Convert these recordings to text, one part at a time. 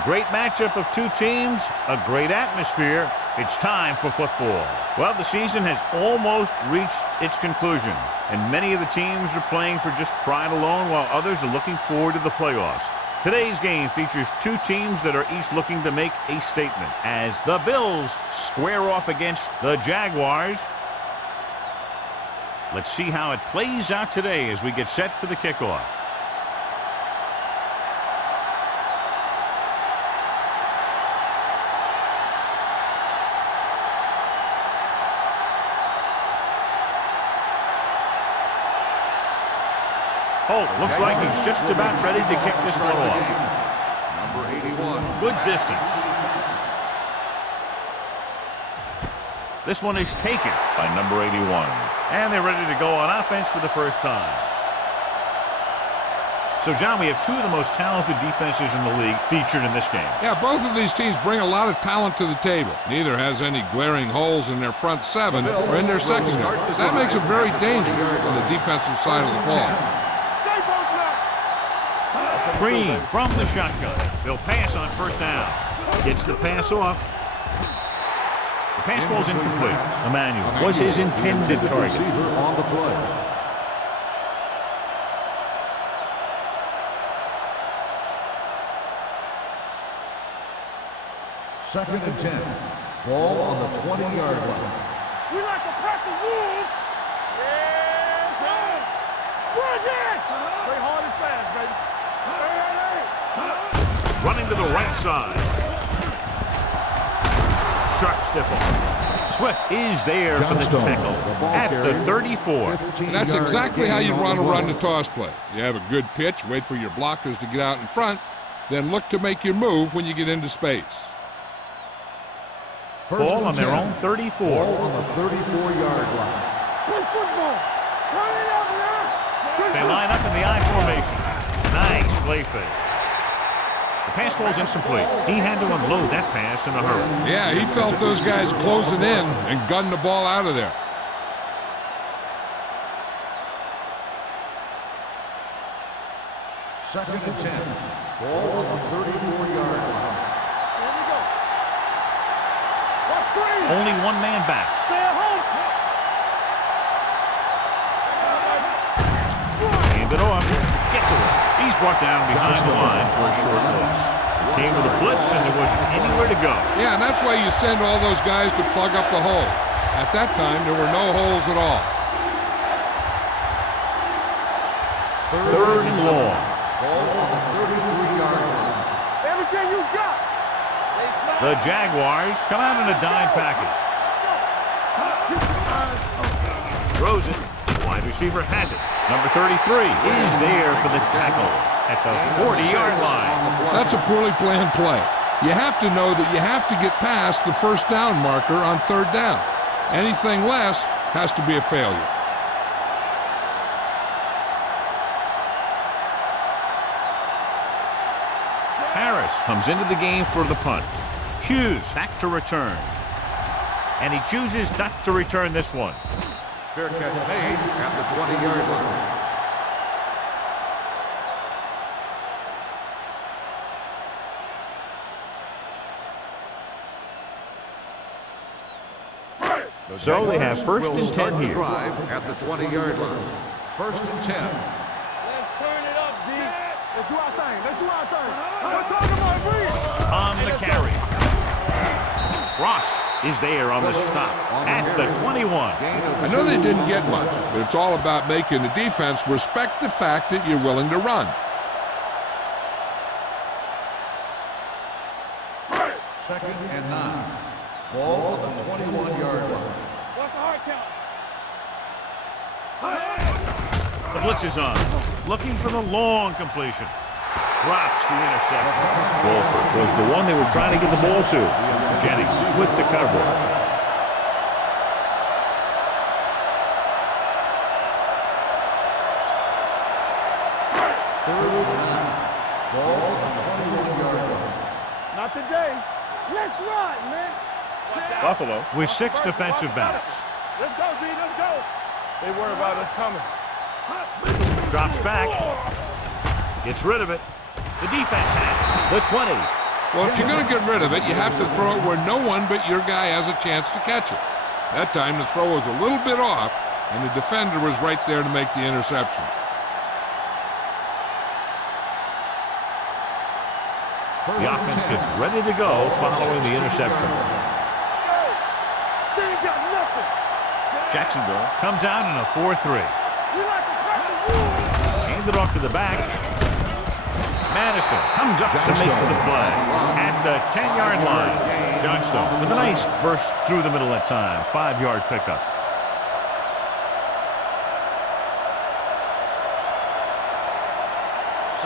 A great matchup of two teams, a great atmosphere. It's time for football. Well, the season has almost reached its conclusion, and many of the teams are playing for just pride alone, while others are looking forward to the playoffs. Today's game features two teams that are each looking to make a statement, as the Bills square off against the Jaguars. Let's see how it plays out today as we get set for the kickoff. Holt looks like he's just about ready to kick this one off. Number 81. Good distance. This one is taken by number 81. And they're ready to go on offense for the first time. So, John, we have two of the most talented defenses in the league featured in this game. Yeah, both of these teams bring a lot of talent to the table. Neither has any glaring holes in their front seven or in their secondary. That makes it very dangerous on the defensive side of the ball. Green from the shotgun. They'll pass on first down. Gets the pass off. The pass falls incomplete. Emmanuel was his intended target. On the play. Second and 10. Ball on the 20-yard line. We like to pack the wolves. Yes, sir. Bring it. Play hard and fast, baby. Running to the right side. Sharp stiff arm. Swift is there for the tackle at the 34. And that's exactly how you want to run the toss play. You have a good pitch, wait for your blockers to get out in front, then look to make your move when you get into space. Ball on their own 34. Ball on the 34-yard line. Play football. Turn it up now. They line up in the I formation. Nice play fake. The pass falls incomplete. He had to unload that pass in a hurry. Yeah, he felt those guys closing in and gunned the ball out of there. Second and 10. Ball on the 34-yard line. Here we go. Watch screen. Only one man back. Stay at home. Hand it off. Gets away. He's brought down behind the line for a short loss. Came with a blitz and there wasn't anywhere to go. Yeah, and that's why you send all those guys to plug up the hole. At that time, there were no holes at all. Third and long. Ball on the 33-yard line. Everything you got. The Jaguars come out in a dime package. Throws it. Wide receiver has it. Number 33 is there for the tackle at the 40-yard line. That's a poorly planned play. You have to know that you have to get past the first down marker on third down. Anything less has to be a failure. Harris comes into the game for the punt. Hughes back to return. And he chooses not to return this one. Fair catch made at the 20-yard line. So they have first and 10 here. Drive at the 20-yard line. First and 10. Let's turn it up, D. Let's do our thing. Let's do our thing. We're talking about breathe. On the carry. Ross is there on the stop at the 21. I know they didn't get much, but it's all about making the defense respect the fact that you're willing to run. Second and 9. Ball on the 21-yard line. What's the hard count? The blitz is on. Looking for the long completion. Drops the interception. Wolford was the one they were trying to get the ball to. Jennings with the coverage. Third and 9. Ball on the 21-yard line. Not today. Let's run, man. Buffalo with 6 defensive backs. Let's go, D. Let's go. They worry about us coming. Drops back. Gets rid of it. The defense has it. The 20. Well, if you're going to get rid of it, you have to throw it where no one but your guy has a chance to catch it. That time, the throw was a little bit off, and the defender was right there to make the interception. The offense gets ready to go following the interception. Jacksonville comes out in a 4-3. Hand it off to the back. Madison comes up to make the play at the 10-yard line. Johnstone with a nice burst through the middle that time. 5-yard pickup.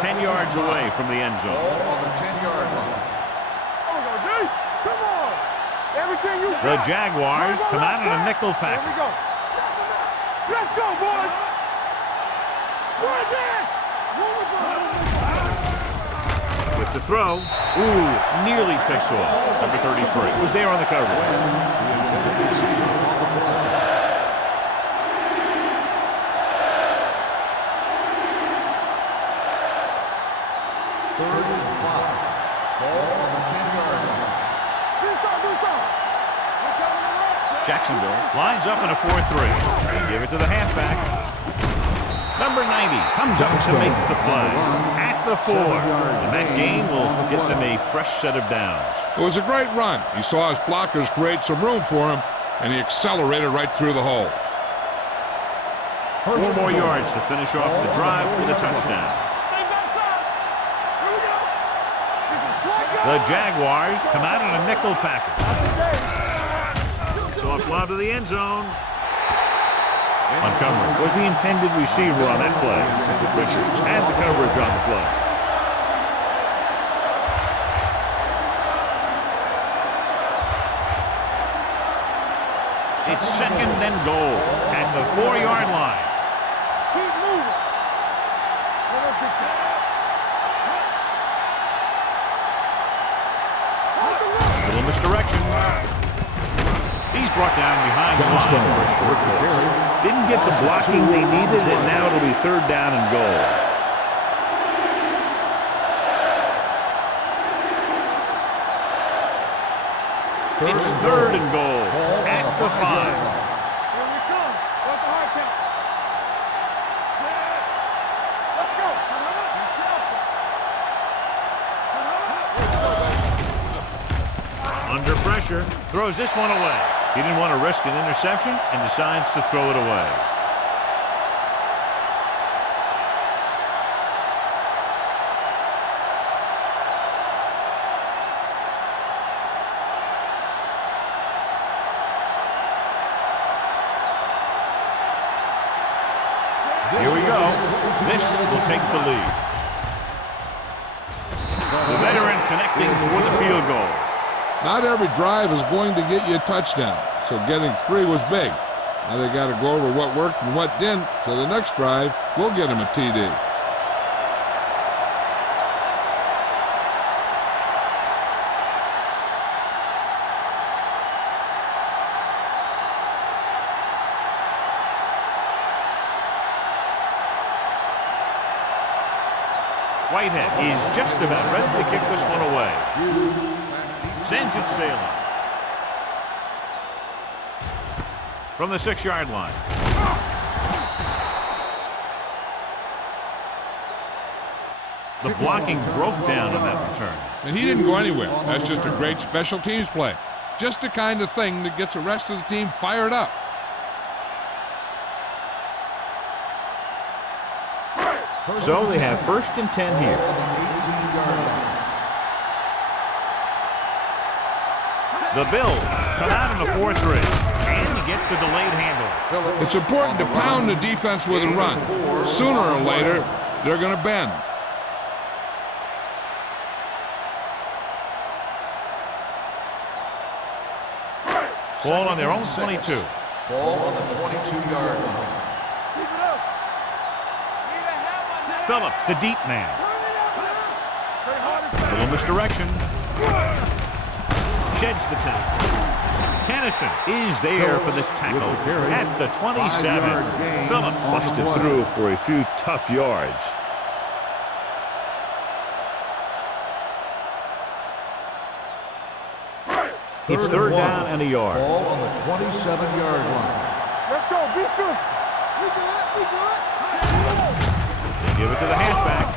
Ten yards away from the end zone. On the 10-yard line. Come on. Everything you The got. Jaguars come out in a nickel package. Here we go. Let's go, boys. With the throw, nearly picked off. Number 33 was there on the coverage. Third and 5. Ball on the 10-yard line. Jacksonville lines up in a 4-3. They give it to the halfback. Number 90 comes up to make the play at the 4. And that gain will get them a fresh set of downs. It was a great run. He saw his blockers create some room for him, and he accelerated right through the hole. 4 more yards to finish off the drive with a touchdown. The Jaguars come out in a nickel package. Soft lob to the end zone. Montgomery was the intended receiver on that play. Richards had the coverage on the play. It's second and goal at the 4-yard line. Keep moving. Little misdirection. He's brought down behind the line for a short loss. Didn't get the blocking they needed, and now it'll be 3rd down and goal. It's 3rd and goal at the 5. Here we come. What's the hard count? Let's go. Under pressure, throws this one away. He didn't want to risk an interception and decides to throw it away. Here we go. This will take the lead. The veteran connecting for the field goal. Not every drive is going to get you a touchdown, so getting 3 was big. Now they got to go over what worked and what didn't, so the next drive will get him a TD. Whitehead is just about ready to kick this one away. Sends it sailing. From the 6-yard line. The blocking broke down on that return. And he didn't go anywhere. That's just a great special teams play. Just the kind of thing that gets the rest of the team fired up. So they have 1st and 10 here. The Bills come out in a 4-3, and he gets the delayed handoff. It's important to pound the defense with a run. Sooner or later, they're going to bend. Ball on their own 22. Ball on the 22-yard line. Phillips, the deep man. Little misdirection. Sheds the tackle. Kennison is there for the tackle at the 27. Phillips busted through for a few tough yards. It's third down and a yard. Ball on the 27-yard line. Let's go. Be good. We good. We good. They give it to the halfback.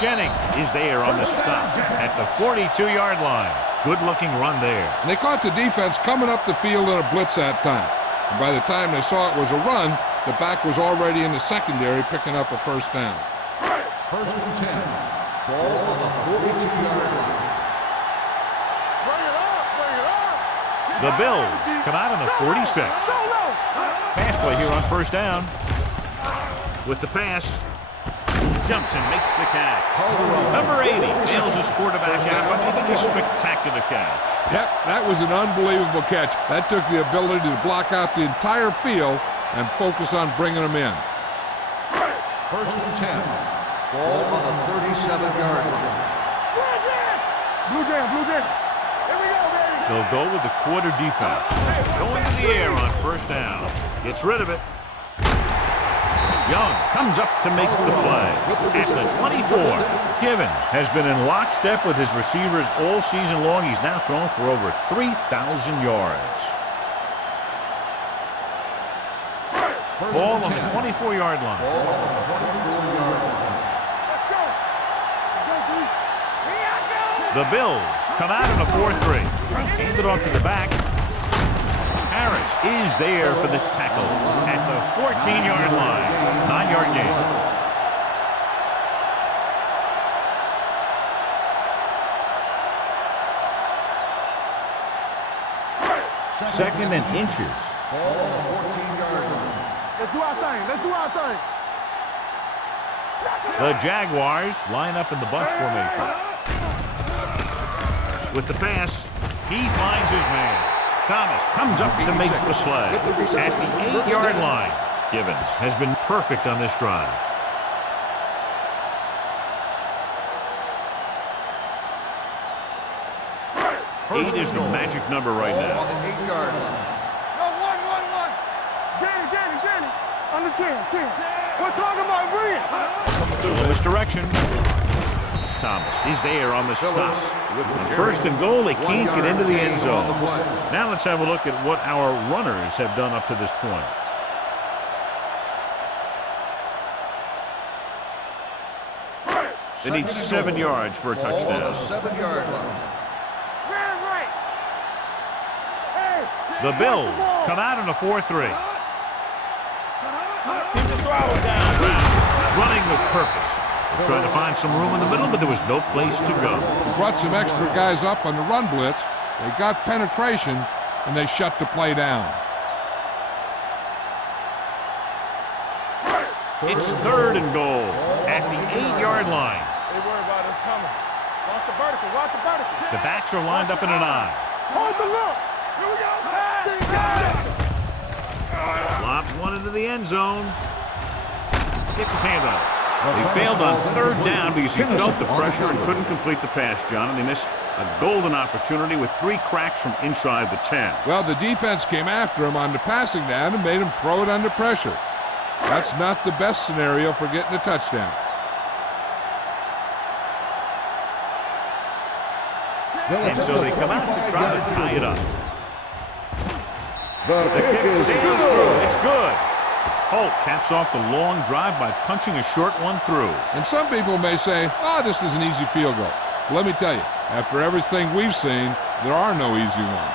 Jennings is there on the stop at the 42-yard line. Good-looking run there. And they caught the defense coming up the field in a blitz that time. And by the time they saw it was a run, the back was already in the secondary picking up a first down. First and 10. Ball on the 42-yard line. Bring it up. Bring it up. The Bills come out on the 46. Pass play here on first down. With the pass, jumps and makes the catch. Number 80 nails his quarterback out by making a spectacular catch. Yep, that was an unbelievable catch. That took the ability to block out the entire field and focus on bringing them in. First and 10. Ball on the 37-yard line. Blue jam. Blue jam. Here we go, baby. They'll go with the quarter defense. Going to the air on first down. Gets rid of it. Young comes up to make the play. At the 24, Givens has been in lockstep with his receivers all season long. He's now thrown for over 3,000 yards. Ball on the 24-yard line. Ball on the 24-yard line. Let's go. The Bills come out in a 4-3. Hand it off to the back. Harris is there for the tackle at the 14-yard line. 9-yard gain. Second and inches. Ball on the 14-yard line. Let's do our thing. Let's do our thing. The Jaguars line up in the bunch formation. With the pass, he finds his man. Thomas comes up to make the play. At the 8-yard line, Givens has been perfect on this drive. Eight is the magic number right Ball now. on the 8-yard line. No, one. Danny. On the 10. We're talking about brilliant. The misdirection. Thomas is there on the stop. On first and goal, they can't get into the end zone. Now let's have a look at what our runners have done up to this point. They need 7 yards for a touchdown. Ball on the 7-yard line. Right. Hey. The Bills come out in a 4-3. Keep the throttle down. Running with purpose. They're trying to find some room in the middle, but there was no place to go. Brought some extra guys up on the run blitz. They got penetration, and they shut the play down. It's third and goal at the 8-yard line. They worry about us coming. Watch the vertical. The backs are lined up in an eye. Hold the look. Here we go. Lobs one into the end zone. Gets his hand up. He failed on third down because he felt the pressure and couldn't complete the pass, John, and they missed a golden opportunity with 3 cracks from inside the 10. Well, the defense came after him on the passing down and made him throw it under pressure. That's not the best scenario for getting a touchdown. And so they come out to try to tie it up. The kick sails through. It's good. Holt caps off the long drive by punching a short one through. And some people may say, oh, this is an easy field goal. Well, let me tell you, after everything we've seen, there are no easy ones.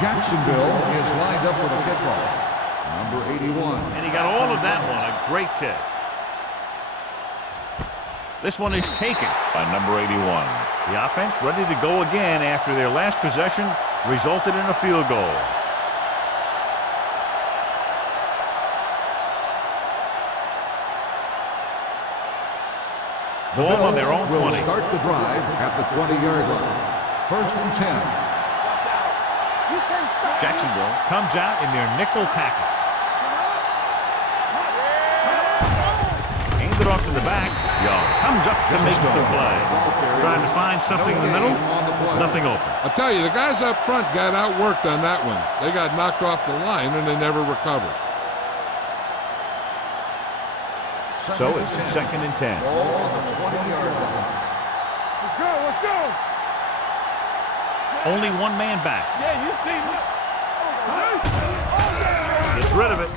Jacksonville is lined up for the kickoff. Number 81. And he got all of that one. A great kick. This one is taken by number 81. The offense ready to go again after their last possession resulted in a field goal. Ball on their own 20. Will start the drive at the 20-yard line. First and 10. Jacksonville comes out in their nickel package. Hand it off to the back. Young comes up to make the play. Trying to find something in the middle. Nothing open. I tell you, the guys up front got outworked on that one. They got knocked off the line and they never recovered. So it's 2nd and 10. Ball on the 20-yard line. Let's go, let's go. Only one man back. Yeah, you see me. Gets rid of it.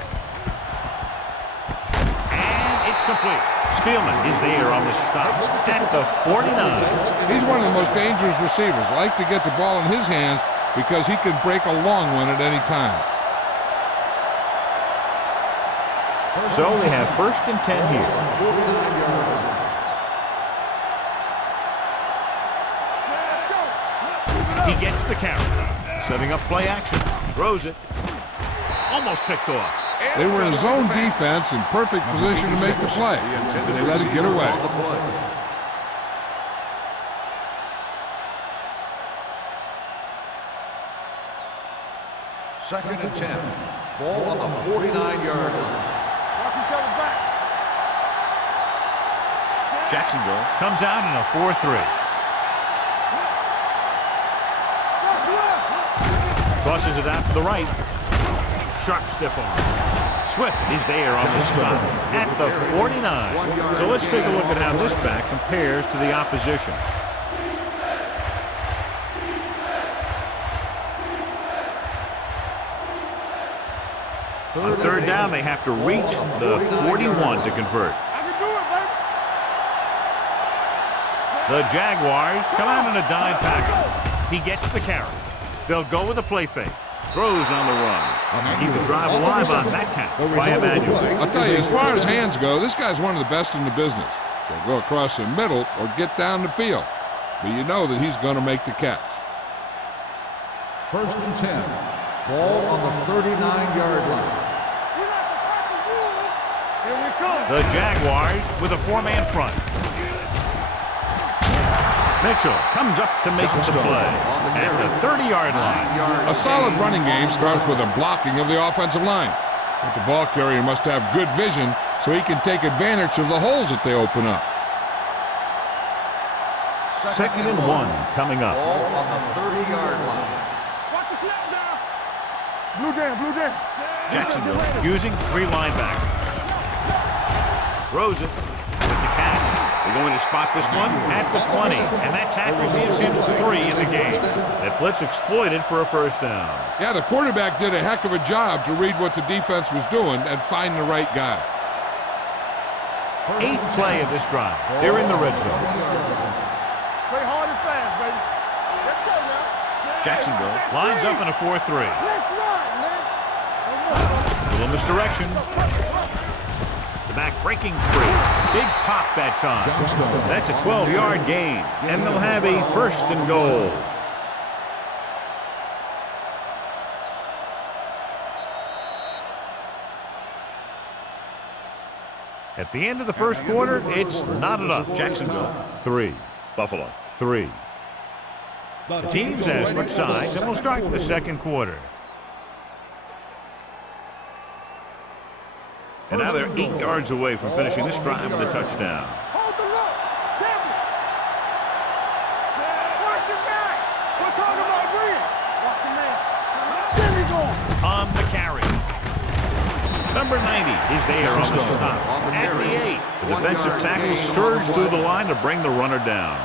And it's complete. Spielman is there on the stop at the 49. He's one of the most dangerous receivers. Like to get the ball in his hands because he can break a long one at any time. So they have 1st and 10 here. 49-yard line. He gets the carry. Setting up play action. Throws it. Almost picked off. They were in zone defense in perfect position to make the play, but they let it get away. Second and 10. Ball on the 49-yard line. Watch each other back. Jacksonville comes out in a 4-3. Tosses it out to the right. Sharp stiff arm. Swift is there on the stop at the 49. So let's take a look at how this back compares to the opposition. On 3rd down, they have to reach the 41 to convert. I can do it, baby. The Jaguars come out in a dime package. He gets the carry. They'll go with a play fake. Throws on the run. Keep the drive alive on that catch by Emmanuel. I'll tell you, as far as hands go, this guy's one of the best in the business. He'll go across the middle or get down the field. But you know that he's going to make the catch. 1st and 10. Ball on the 39-yard line. Here we come. The Jaguars with a 4-man front. Mitchell comes up to make the play at the 30-yard line. A solid running game starts with a blocking of the offensive line. But the ball carrier must have good vision so he can take advantage of the holes that they open up. 2nd and 1 coming up. Ball on the 30-yard line. Watch the snap down. Blue down, blue down. Jacksonville using 3 linebackers. Throws it with the catch. They're going to spot this one at the 20, and that tackle gives him 3 in the game. That blitz exploited for a 1st down. Yeah, the quarterback did a heck of a job to read what the defense was doing and find the right guy. 8th play of this drive. They're in the red zone. Play hard and fast, baby. Let's go now. Jacksonville lines up in a 4-3. Let's run, man. A little misdirection. The back breaking free. Big pop that time. That's a 12-yard gain, and they'll have a 1st and goal. At the end of the 1st quarter, it's knotted up. Jacksonville 3, Buffalo 3. The teams have switched sides, and we'll start the 2nd quarter. And now they're 8 yards away from finishing this drive with a touchdown. Hold the look. Champion. First and back. We're talking about Green. Watch him man. There we go. On the carry. Number 90 is there on the stop at the 8. The defensive tackle surged through the line to bring the runner down.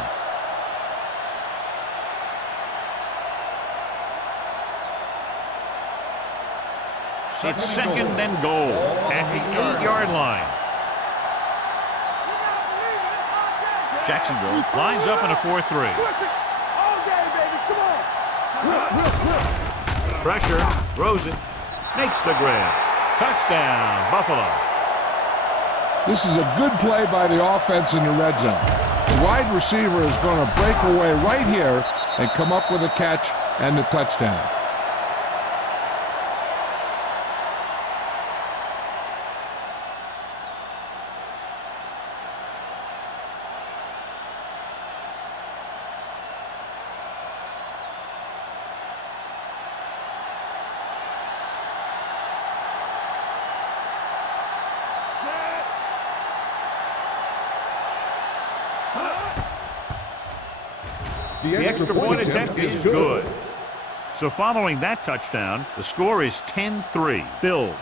It's 2nd and goal at the 8-yard line. Jacksonville lines up in a 4-3. Switch it. All day, baby. Come on. Pressure, throws it, makes the grab. Touchdown, Buffalo. This is a good play by the offense in the red zone. The wide receiver is going to break away right here and come up with a catch and the touchdown. The extra point attempt is good. So following that touchdown, the score is 10-3. Bills.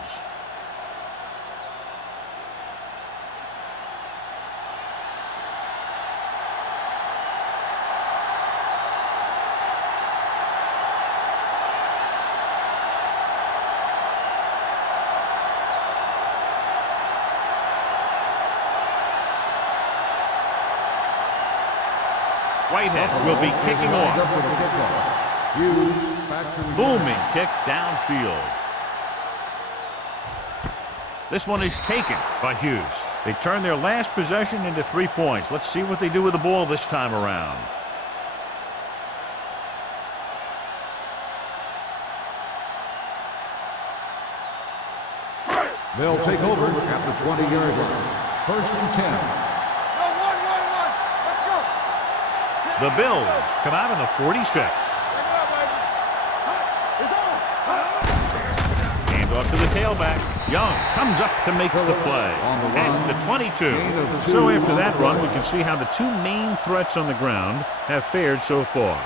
Whitehead will be kicking off. Booming kick downfield. This one is taken by Hughes. They turn their last possession into 3 points. Let's see what they do with the ball this time around. They'll take over at the 20-yard line. 1st and 10. The Bills come out in the 46. Hand off to the tailback. Young comes up to make the play at the 22. So after that run, we can see how the two main threats on the ground have fared so far.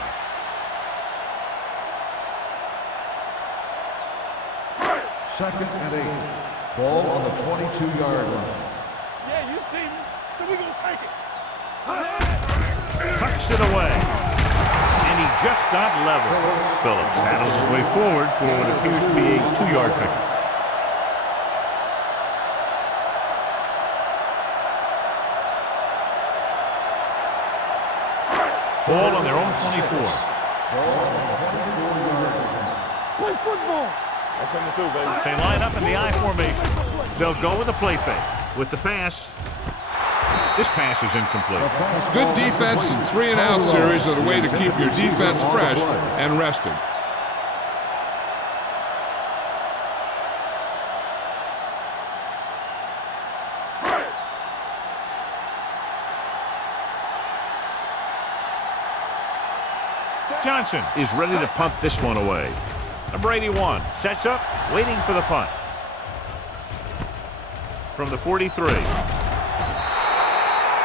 Second and 8. Ball on the 22-yard line. Yeah, you see me, so we gonna take it. Tucks it away. And he just got level. Phillips paddles his way forward for what appears to be a 2-yard pickup. Ball on their own 24. Play football. That's what we do, baby. They line up in the I formation. They'll go with a play fake. With the pass. This pass is incomplete. Good defense and 3-and-out series are the way to keep your defense fresh and rested. Johnson is ready to punt this one away. Number 81 sets up, waiting for the punt. From the 43.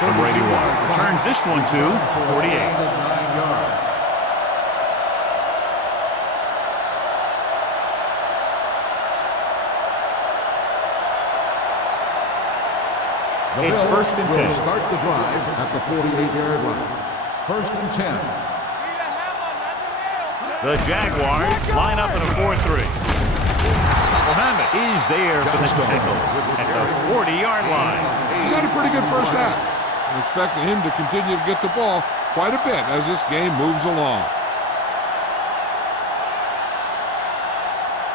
Number 81 turns this one to 48. It's 1st and 10. Start the drive at the 48-yard line. 1st and 10. The Jaguars line up in a 4-3. Muhammad is there for the tackle at the 40-yard line. He's had a pretty good first half. I'm expecting him to continue to get the ball quite a bit as this game moves along.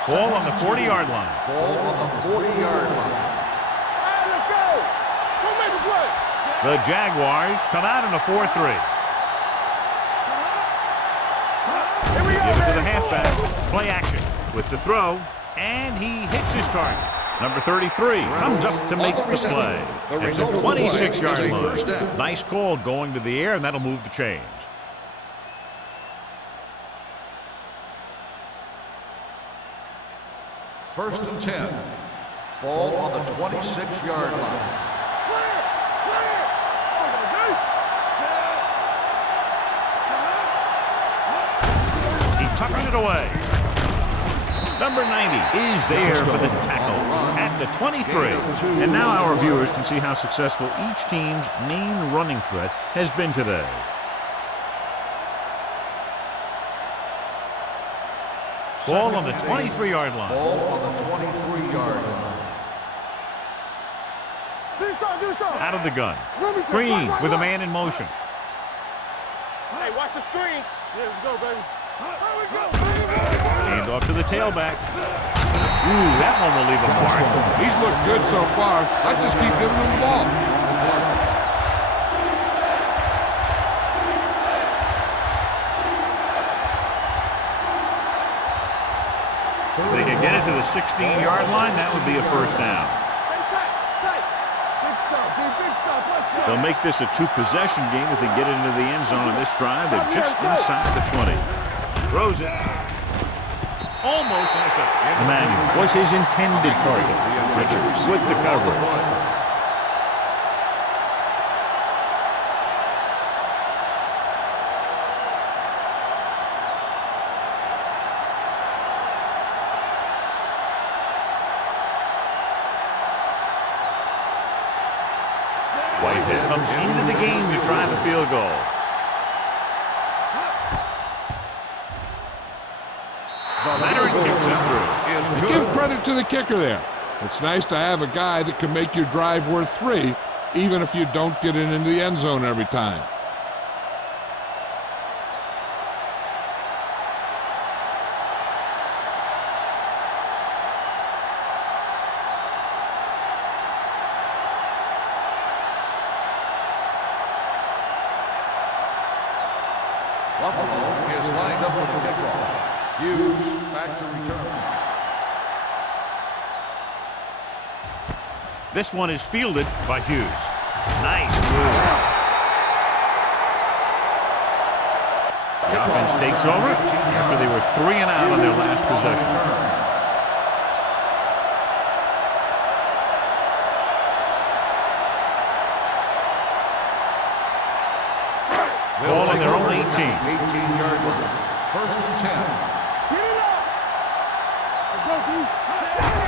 Ball on the 40-yard line. Ball on the 40-yard line. All right, let's go. Go make a play. The Jaguars come out in a 4-3. Give it to the halfback. Play action with the throw, and he hits his target. Number 33 comes up to make the play at the 26-yard line. Nice call going to the air, and that'll move the chains. First and 10. Ball on the 26-yard line. Tucks it away. Number 90 is there for the tackle at the 23. And now our viewers can see how successful each team's main running threat has been today. Ball on the 23-yard line. Ball on the 23-yard line. Out of the gun. Green with a man in motion. Hey, watch the screen. Yeah, let's go, baby. Hand off to the tailback. Ooh, that one will leave a mark. He's looked good so far. Let's just keep giving him the ball. If they can get it to the 16-yard line, that would be a first down. They'll make this a two-possession game if they get it into the end zone on this drive. They're just inside the 20. Throws it. Almost intercepted. Emmanuel was his intended target. Richards with the coverage. Whitehead comes into the game to try the field goal. Leonard kicks it through. Give credit to the kicker there. It's nice to have a guy that can make your drive worth 3, even if you don't get it into the end zone every time. Buffalo is lined up for the kickoff. Hughes back to return. This one is fielded by Hughes. Nice move. The offense takes over after they were 3 and out on their last possession. Ball on their own 18. 18-yard line. First and 10.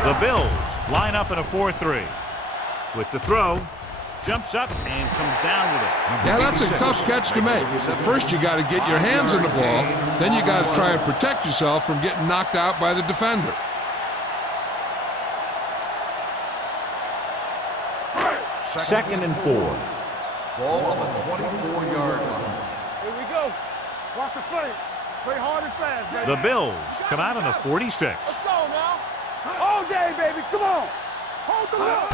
The Bills line up in a 4-3. With the throw, jumps up and comes down with it. Yeah, that's a tough catch to make. First, you got to get your hands on the ball. Then you got to try and protect yourself from getting knocked out by the defender. Second and 4. Ball on the 24-yard line. Here we go. Watch the play. Play hard and fast, baby. The Bills come out on the 46. Let's go now. All day, baby. Come on. Hold the look.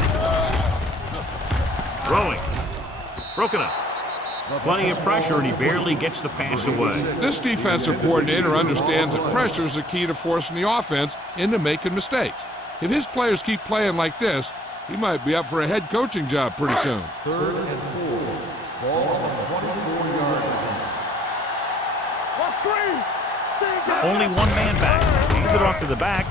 Throwing. Broken up. Plenty of pressure, and he barely gets the pass away. This defensive coordinator understands that pressure is the key to forcing the offense into making mistakes. If his players keep playing like this, he might be up for a head coaching job pretty soon. Third and 4. Ball on the 24-yard line. What screen? Only one man back. Hands it off to the back.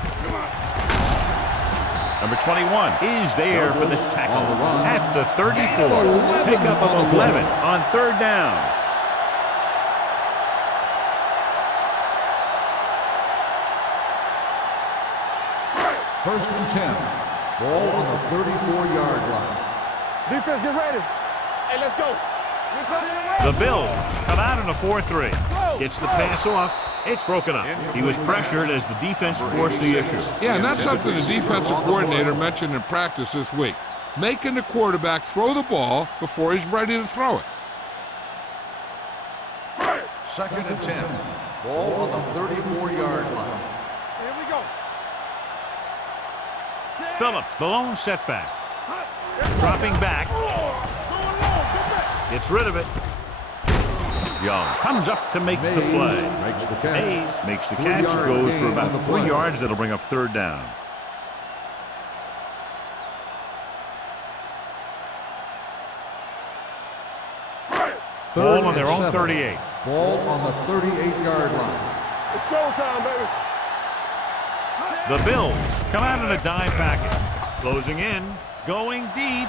Number 21 is there for the tackle at the 34. Pickup of 11 on 3rd down. First and 10. Ball on the 34-yard line. Defense, get ready. Hey, let's go. The Bills come out in a 4-3. Gets the pass off. It's broken up. He was pressured as the defense forced the issue. Yeah, and that's something the defensive coordinator mentioned in practice this week. Making the quarterback throw the ball before he's ready to throw it. Second and 10. Ball on the 34-yard line. Here we go. Phillips, the lone setback. Dropping back. Gets rid of it. Young comes up to make the play. Makes the catch. Hayes makes the catch. Goes for about 3 yards. That'll bring up 3rd down. Ball on their own 38. Ball on the 38-yard line. It's showtime, baby. The Bills come out in a dime package. Closing in. Going deep.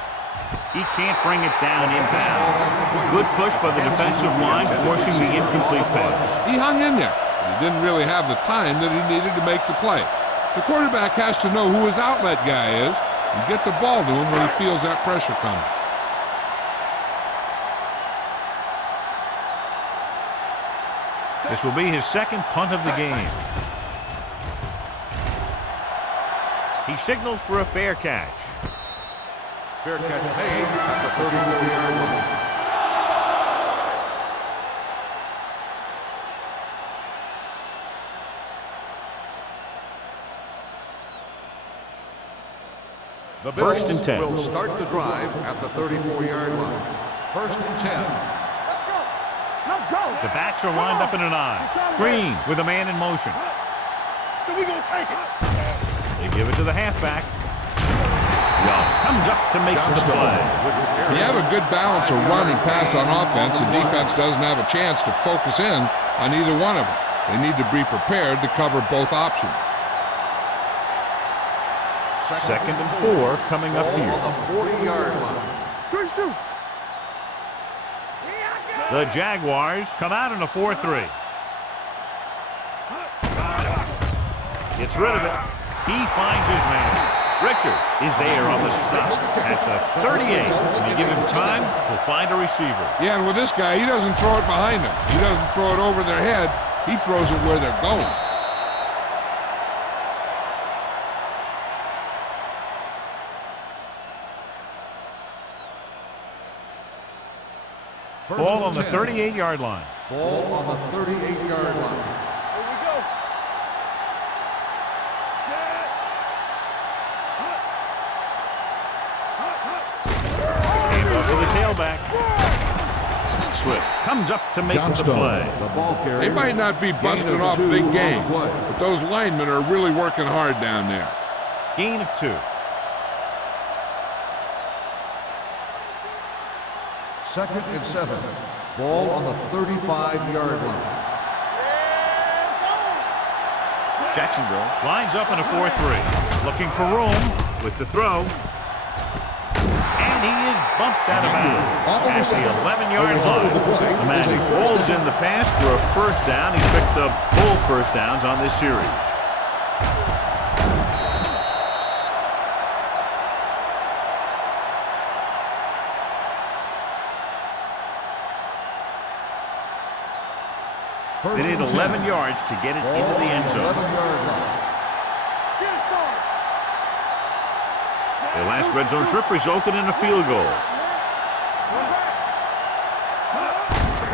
He can't bring it down inbounds. Good push by the defensive line, forcing the incomplete pass. He hung in there. He didn't really have the time that he needed to make the play. The quarterback has to know who his outlet guy is and get the ball to him when he feels that pressure coming. This will be his 2nd punt of the game. He signals for a fair catch. Fair catch made at the 34-yard line. The Bills First and 10. will start the drive at the 34-yard line. First and 10. Let's go. Let's go. The backs are lined up in an eye. Green with a man in motion. So we gonna take it. They give it to the halfback. Young comes up to make the play. You have a good balance of run and pass on offense, and defense doesn't have a chance to focus in on either one of them. They need to be prepared to cover both options. Second and 4 coming up here. On the 40-yard line. Good shoot. The Jaguars come out in a 4-3. Gets rid of it. He finds his man. Richard is there on the stop at the 38. When you give him time, he'll find a receiver. Yeah, and with this guy, he doesn't throw it behind them. He doesn't throw it over their head. He throws it where they're going. Ball on the 38-yard line. Ball on the 38-yard line. Here we go. Hand off to the tailback. Swift comes up to make the play. The ball carrier. They might not be busting off big game, but those linemen are really working hard down there. Gain of 2. Second and 7. Ball on the 35-yard line. Jacksonville lines up in a 4-3. Looking for room with the throw. And he is bumped out of bounds at the 11-yard line. The Magic holds in the pass for a first down. He's picked up both first downs on this series. They need 11 yards to get it into the end zone. Their last red zone trip resulted in a field goal.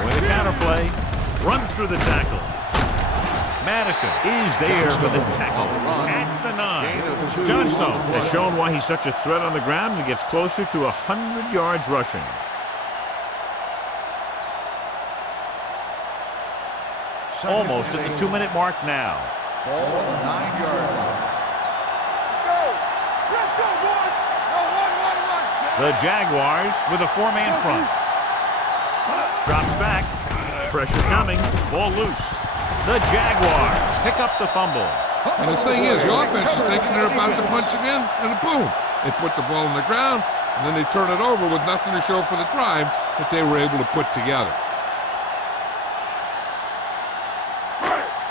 With a counter play, runs through the tackle. Madison is there for the tackle at the 9. Johnstone has shown why he's such a threat on the ground and gets closer to 100 yards rushing. Almost at the 2-minute mark now. Ball on the 9-yard line. Let's go, boys. Go, 1-1-1. The Jaguars with a 4-man front. Drops back. Pressure coming. Ball loose. The Jaguars pick up the fumble. And the thing is, the offense is thinking they're about to punch it in, and boom, they put the ball on the ground, and then they turn it over with nothing to show for the drive that they were able to put together.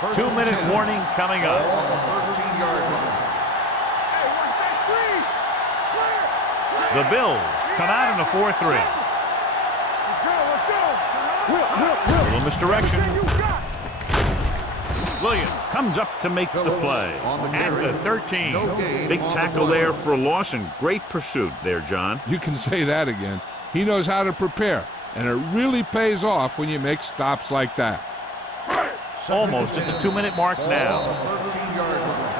2-minute warning coming up. Ball on the 13-yard line. Hey, watch that screen. Clear. The Bills come out in a 4-3. Let's go, let's go. Will. Little misdirection. You got. Williams comes up to make the play at the 13. Big tackle there for a loss and great pursuit there, John. You can say that again. He knows how to prepare, and it really pays off when you make stops like that. Almost at the 2-minute mark now. 13-yard line.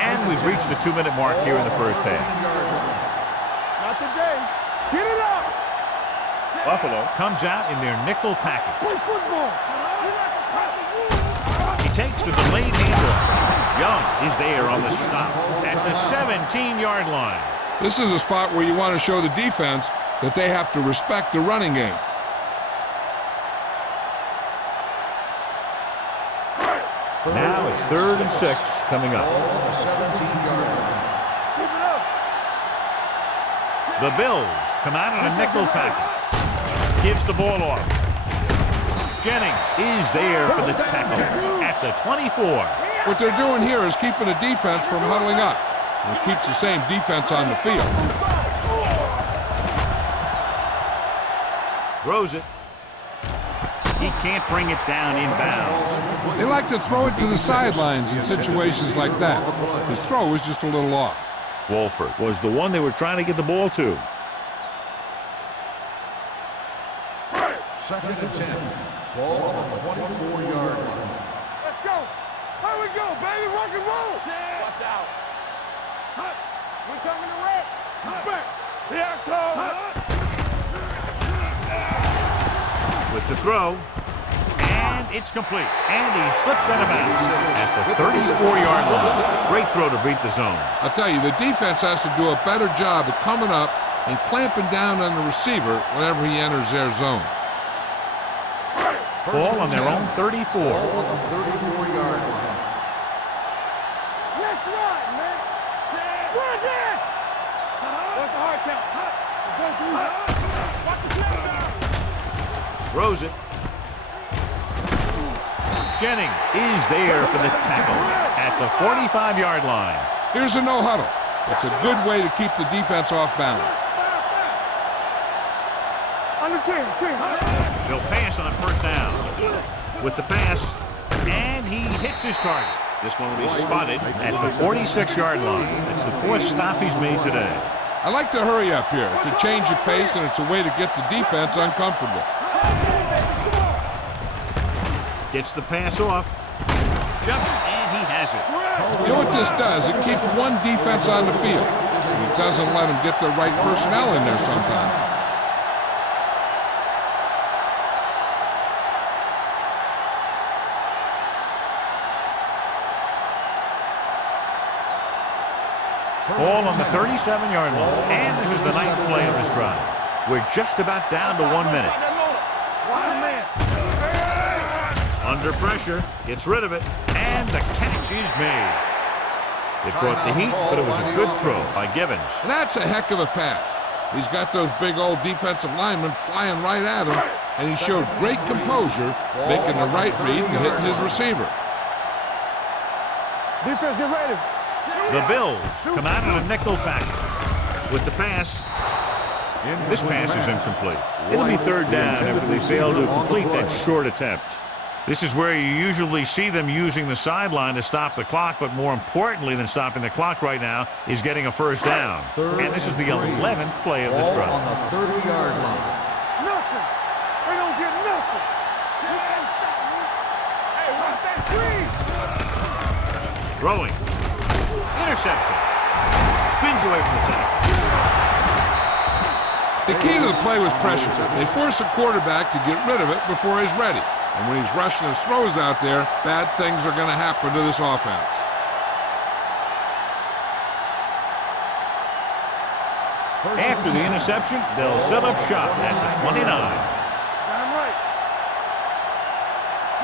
And we've reached the 2-minute mark here in the first half. Not today. Get it up. Buffalo comes out in their nickel package. Play football. He takes the delayed handoff. Young is there on the stop at the 17-yard line. This is a spot where you want to show the defense that they have to respect the running game. Now it's 3rd and 6 coming up. Ball on the 17-yard line. Keep it up. The Bills come out in a nickel package. Gives the ball off. Jennings is there for the tackle at the 24. What they're doing here is keeping the defense from huddling up. And it keeps the same defense on the field. Throws it. He can't bring it down inbounds. They like to throw it to the sidelines in situations like that. His throw was just a little off. Wolford was the one they were trying to get the ball to. 2nd and 10. Ball on the 24-yard line. Let's go. Here we go, baby. Rock and roll. Watch out. We're coming to wreck. Back. Here I come. With the throw. And it's complete. And he slips out of bounds at the 34-yard line. Great throw to beat the zone. I'll tell you, the defense has to do a better job of coming up and clamping down on the receiver whenever he enters their zone. Ball on their own 34. Ball on the 34-yard line. Let's run, man. Run it. What's the hard count? Go through. Throws it. Jennings is there for the tackle at the 45-yard line. Here's a no huddle. It's a good way to keep the defense off balance. Under 10. They'll pass on first down. With the pass, and he hits his target. This one will be spotted at the 46-yard line. It's the 4th stop he's made today. I like to hurry up here. It's a change of pace, and it's a way to get the defense uncomfortable. Gets the pass off. Jumps, and he has it. You know what this does? It keeps one defense on the field. It doesn't let them get the right personnel in there sometimes. Ball on the 37-yard line. And this is the 9th play of this drive. We're just about down to 1 minute. Under pressure. Gets rid of it. And the catch is made. It brought the heat, but it was a good throw by Givens. That's a heck of a pass. He's got those big old defensive linemen flying right at him, and he showed great composure, making the right read and hitting his receiver. Defense, get ready. The Bills come out in a nickel package. With the pass, this pass is incomplete. It'll be 3rd down after they fail to complete that short attempt. This is where you usually see them using the sideline to stop the clock, but more importantly than stopping the clock right now is getting a first down. And this is the 11th play of this drive. On the 30-yard line. Nothing. They don't get nothing. Hey, watch that screen. Throwing. Interception. Spins away from the tackle. The key to the play was pressure. They force a quarterback to get rid of it before he's ready. And when he's rushing his throws out there, bad things are going to happen to this offense. After the interception, they'll set up shop at the 29.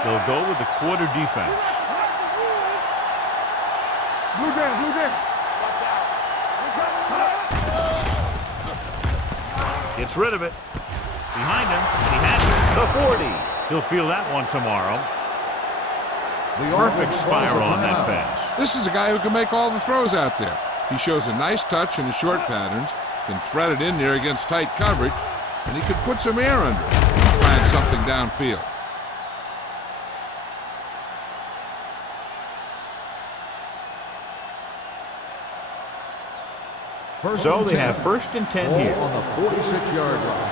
They'll go with the quarter defense. Blue down. Gets rid of it. Behind him, he has it. The 40. He'll feel that one tomorrow. Perfect spiral on that pass. This is a guy who can make all the throws out there. He shows a nice touch in the short patterns, can thread it in there against tight coverage, and he could put some air under it. He's trying something downfield. So they have 1st and 10 here. On the 46-yard line.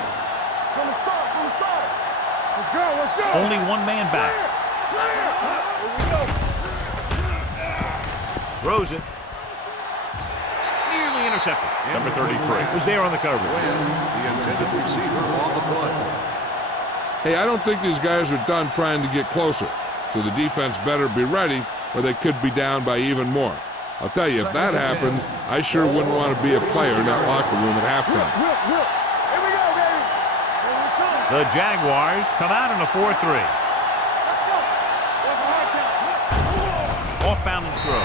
From the start. Let's go. Only one man back. Throws it. Nearly intercepted. Number 33 was there on the coverage. The intended receiver on the play. Hey, I don't think these guys are done trying to get closer, so the defense better be ready or they could be down by even more. I'll tell you, if that happens, I sure wouldn't want to be a player in that locker room at halftime. Here we go, baby. The Jaguars come out in a 4-3. Off balance throw.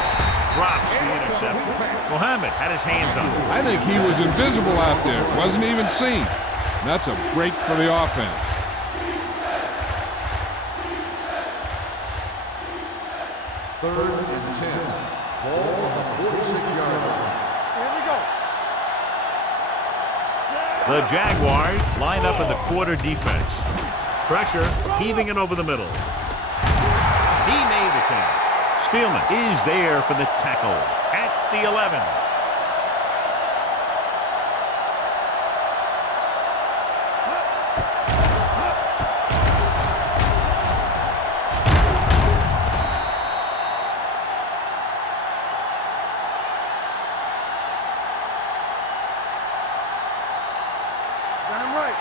Drops the interception. Mohammed had his hands on it. I think he was invisible out there. Wasn't even seen. And that's a break for the offense. Third and 10. Ball on the 46-yard line. Here we go. The Jaguars line up in the quarter defense. Pressure, heaving it over the middle. He made the catch. Spielman is there for the tackle at the 11. Damn right.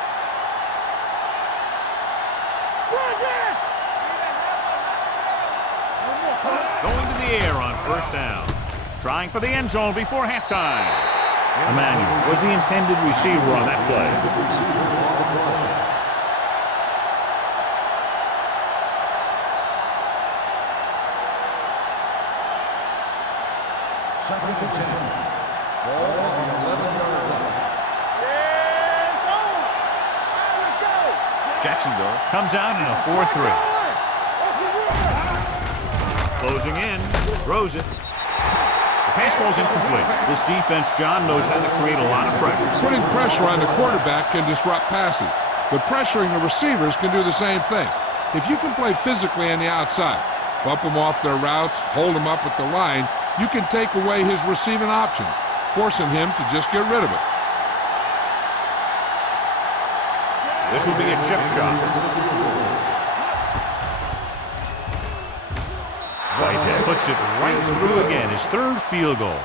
Going to the air on first down. Trying for the end zone before halftime. Emmanuel was the intended receiver on that play. Second and 10. Ball on the 11-yard line. Yeah, it's on. Let's go. Jacksonville comes out in a 4-3. Closing in, throws it. The pass falls incomplete. This defense, John, knows how to create a lot of pressure. Putting pressure on the quarterback can disrupt passing, but pressuring the receivers can do the same thing. If you can play physically on the outside, bump them off their routes, hold them up at the line, you can take away his receiving options, forcing him to just get rid of it. This will be a chip shot. Whitehead puts it right through again, his third field goal.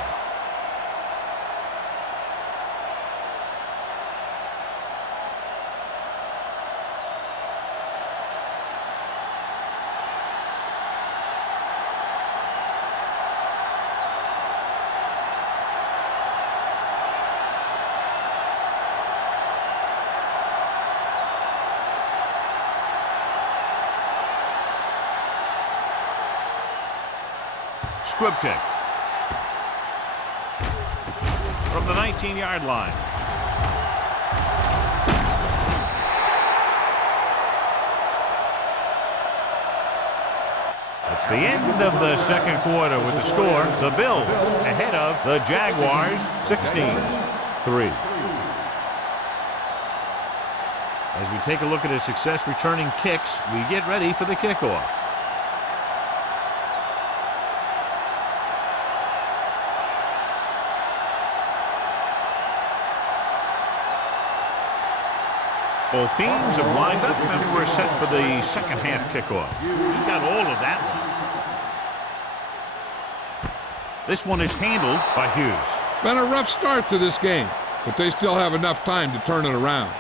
Squib kick from the 19-yard line. It's the end of the second quarter with the score. The Bills ahead of the Jaguars 16-3. As we take a look at his success returning kicks, we get ready for the kickoff. Both teams have lined up and we're set for the second half kickoff. He got all of that one. This one is handled by Hughes. Been a rough start to this game, but they still have enough time to turn it around.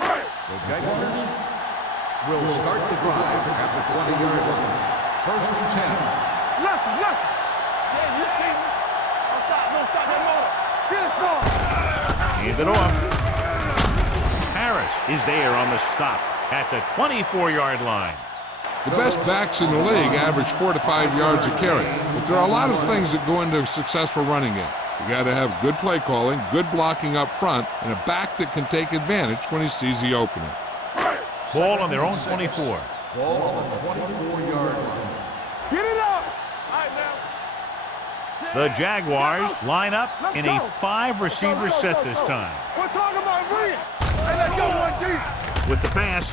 The Jaguars will start the drive at the 20-yard line. First and 10. Look! Yeah, you see me? Don't stop that motor. Get it from. Hand it off. Harris is there on the stop at the 24-yard line. The best backs in the league average 4 to 5 yards a carry, but there are a lot of things that go into a successful running game. You got to have good play calling, good blocking up front, and a back that can take advantage when he sees the opening. Ball on their own 24. Ball on the 24-yard line. Get it up. All right, now. The Jaguars line up in a 5-receiver set this time. We're talking about brilliant. Hey, let's go one deep. With the pass,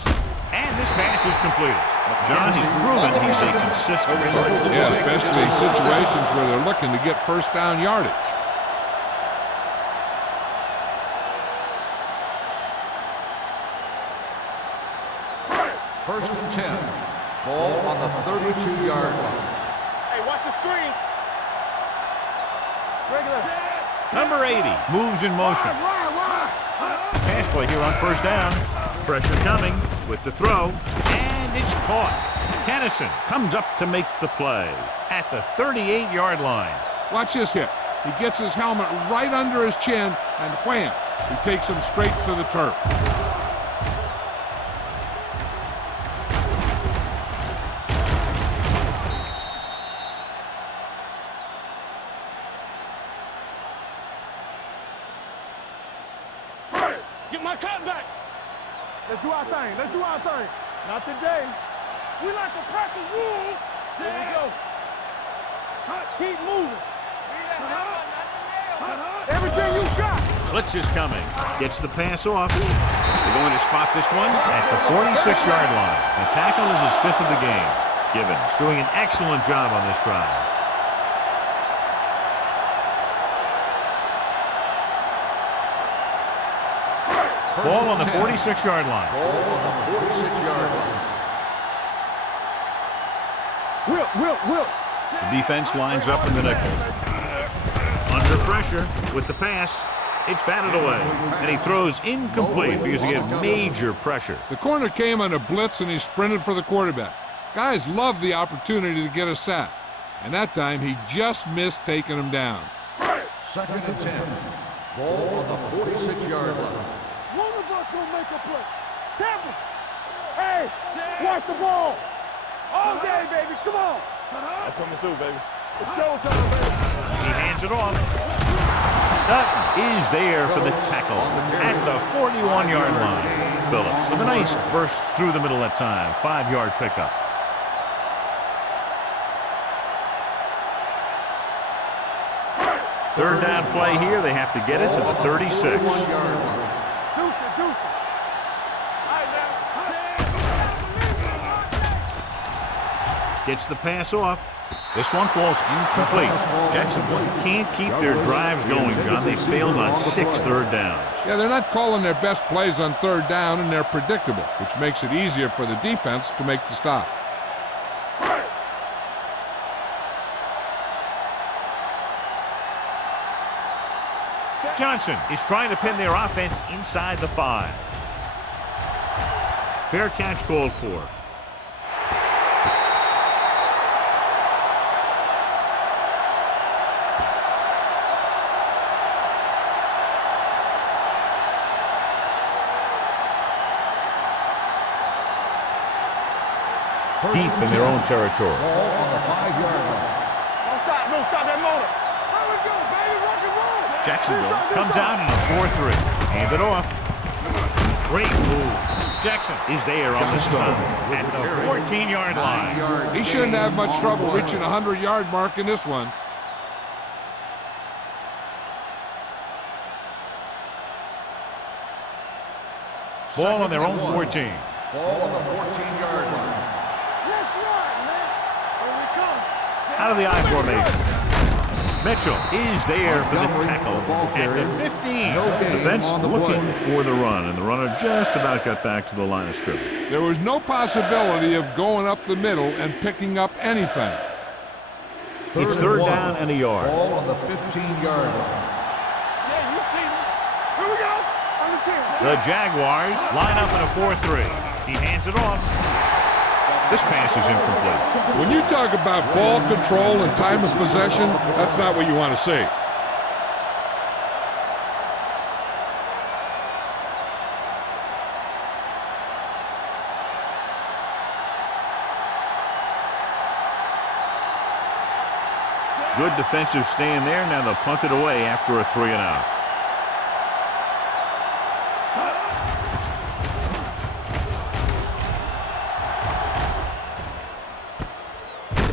and this pass is completed. John has proven he's a consistent player. Yeah, especially in situations where they're looking to get first down yardage. First and 10. Ball on the 32-yard line. Hey, watch the screen. Regular. Number 80 moves in motion. Wide. Pass play here on first down. Pressure coming with the throw, and it's caught. Kennison comes up to make the play at the 38-yard line. Watch this hit. He gets his helmet right under his chin, and wham, he takes him straight to the turf. Get my cut back. Let's do our thing. Not today. We like to practice rules. Here we go. Keep moving. Everything you got. Blitz is coming. Gets the pass off. They're going to spot this one at the 46-yard line. The tackle is his 5th of the game. Gibbons doing an excellent job on this drive. Ball on the 46-yard line. Ball on the 46-yard line. Will. The defense lines up in the nickel. Under pressure with the pass. It's batted away. And he throws incomplete because he had major pressure. The corner came on a blitz, and he sprinted for the quarterback. Guys love the opportunity to get a sack. And that time, he just missed taking him down. Second and 10. Ball on the 46-yard line. One of us will make a play. Tampa. Hey, watch the ball. All day, baby. Come on. I'm coming through, baby. It's showtime, baby. He hands it off. Dutton is there for the tackle at the 41-yard line. Phillips with a nice burst through the middle that time. 5-yard pickup. Third down play here. They have to get it to the 36. Gets the pass off. This one falls incomplete. Jacksonville can't keep their drives going, John. They failed on 6 third downs. Yeah, they're not calling their best plays on third down, and they're predictable, which makes it easier for the defense to make the stop. Johnson is trying to pin their offense inside the 5. Fair catch called for. Deep in their own territory. Ball on the 5-yard line. Don't stop that motor. There we go, baby, rock and roll. Jacksonville comes out in a 4-3. Hand it off. Great move. Jackson is there on the stop at the 14-yard line. He shouldn't have much trouble reaching a 100-yard mark in this one. Ball on their own 14. Ball on the 14-yard line. Out of the I formation. Mitchell is there for the tackle at the 15. Defense looking for the run, and the runner just about got back to the line of scrimmage. There was no possibility of going up the middle and picking up anything. It's third down and a yard. Ball on the 15-yard line. Yeah, you see me. Here we go. On the 10. The Jaguars line up in a 4-3. He hands it off. This pass is incomplete. When you talk about ball control and time of possession, that's not what you want to see. Good defensive stand there. Now they'll punt it away after a 3-and-out.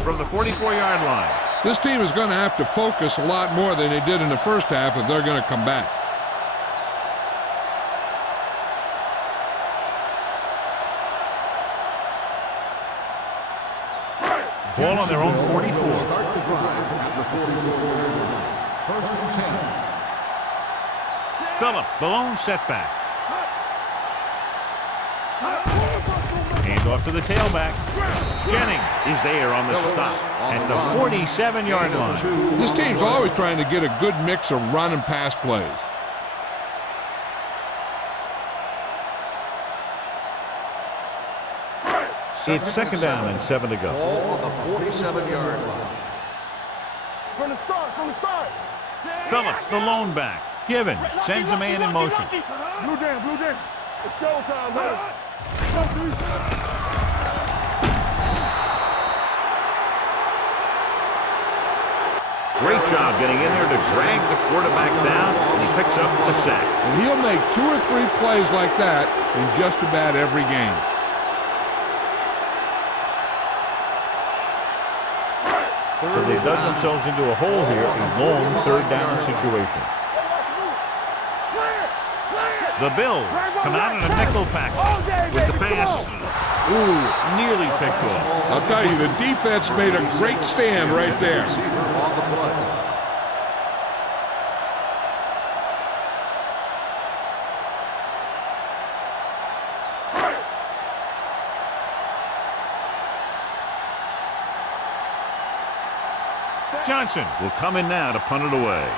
From the 44-yard line. This team is going to have to focus a lot more than they did in the first half if they're going to come back. Ball on their own 44. Start the drive at the 44-yard line. First and 10. Phillips, the lone setback. Hand off to the tailback. Jennings is there on the stop at the 47-yard line. This team's always trying to get a good mix of run and pass plays. It's second down and 7 to go. Ball on the 47-yard line. From the start. Phillips, the lone back. Givens sends a man in motion. Blue jam. It's showtime, baby. Great job getting in there to drag the quarterback down, and he picks up the sack. And he'll make 2 or 3 plays like that in just about every game. So they dug themselves into a hole here, a long third down situation. The Bills come out in a nickel package with the pass. Ooh, nearly picked off. I'll tell you, the defense made a great stand right there. Receiver on the play. Johnson will come in now to punt it away.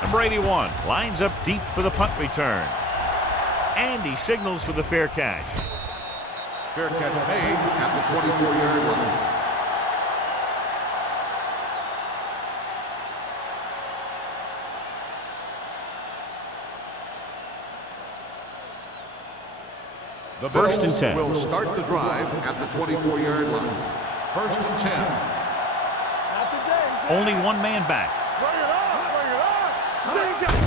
Number 81 lines up deep for the punt return. And he signals for the fair catch. Fair catch made at the 24-yard line. The First and Bills 10. will start the drive at the 24-yard line. First and 10. Only one man back. Bring it up.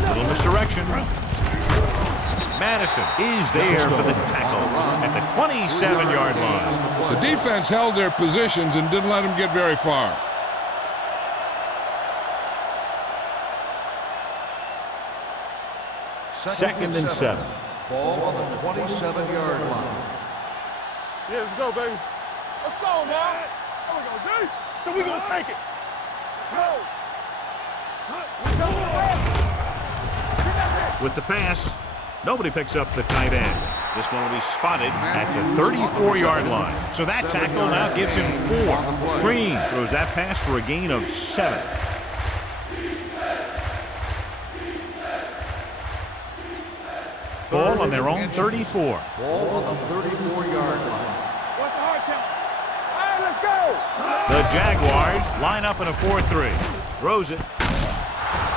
Little misdirection. Madison is there for the tackle at the 27-yard line. The defense held their positions and didn't let them get very far. Second and 7. Ball on the 27-yard line. Yeah, let's go, baby. Let's go now. There we go, D. So we gonna take it. Go. With the pass, nobody picks up the tight end. This one will be spotted at the 34-yard line. So that tackle now gives him 4. Green throws that pass for a gain of 7. Ball on their own 34. Ball on the 34-yard line. What's the hard count? All right, let's go. The Jaguars line up in a 4-3. Throws it.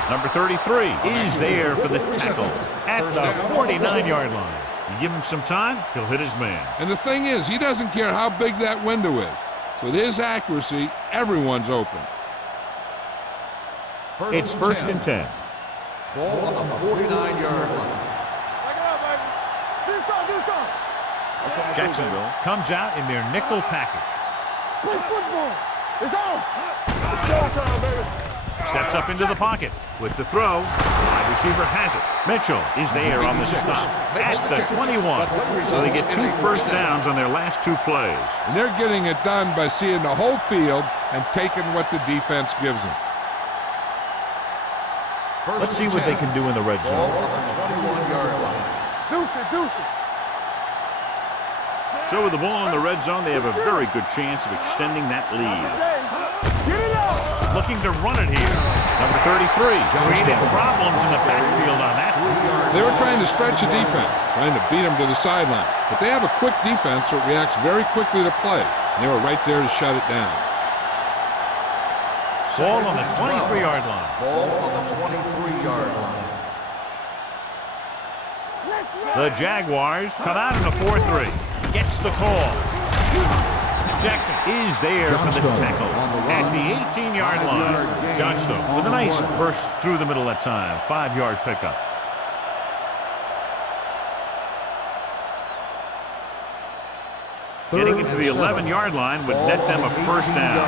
Number 33 is there for the tackle at the 49-yard line. You give him some time, he'll hit his man. And the thing is, he doesn't care how big that window is. With his accuracy, everyone's open. It's first and 10. Ball on the 49-yard line. Back it up, baby. Do something. Jacksonville comes out in their nickel package. Play football. It's on. It's showtime, baby. Steps up into the pocket with the throw. Wide receiver has it. Mitchell is there on the stop at the 21. So they get 2 first downs on their last 2 plays. And they're getting it done by seeing the whole field and taking what the defense gives them. Let's see what they can do in the red Ball zone. on the 21-yard line. Deuce it. So with the ball in the red zone, they have a very good chance of extending that lead. Get it out. Looking to run it here. Number 33 created problems in the backfield on that. They were trying to stretch the defense, trying to beat them to the sideline. But they have a quick defense that reacts very quickly to play. And they were right there to shut it down. Ball on the 23-yard line. Ball on the 23-yard line. The Jaguars come out in a 4-3. Gets the call. Jackson is there for the tackle at the 18-yard line. Johnstone with a nice burst through the middle that time. 5-yard pickup. Getting into the 11-yard line would net them a first down.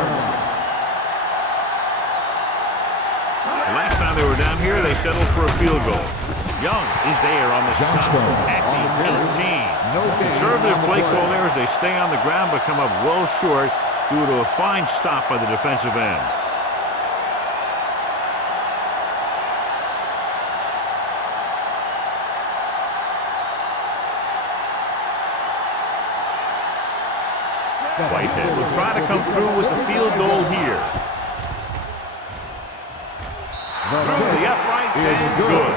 The last time they were down here, they settled for a field goal. Young is there on the stop at the 18. Conservative play call there as they stay on the ground but come up well short due to a fine stop by the defensive end. Whitehead will try to come through with the field goal here. Through the uprights and good.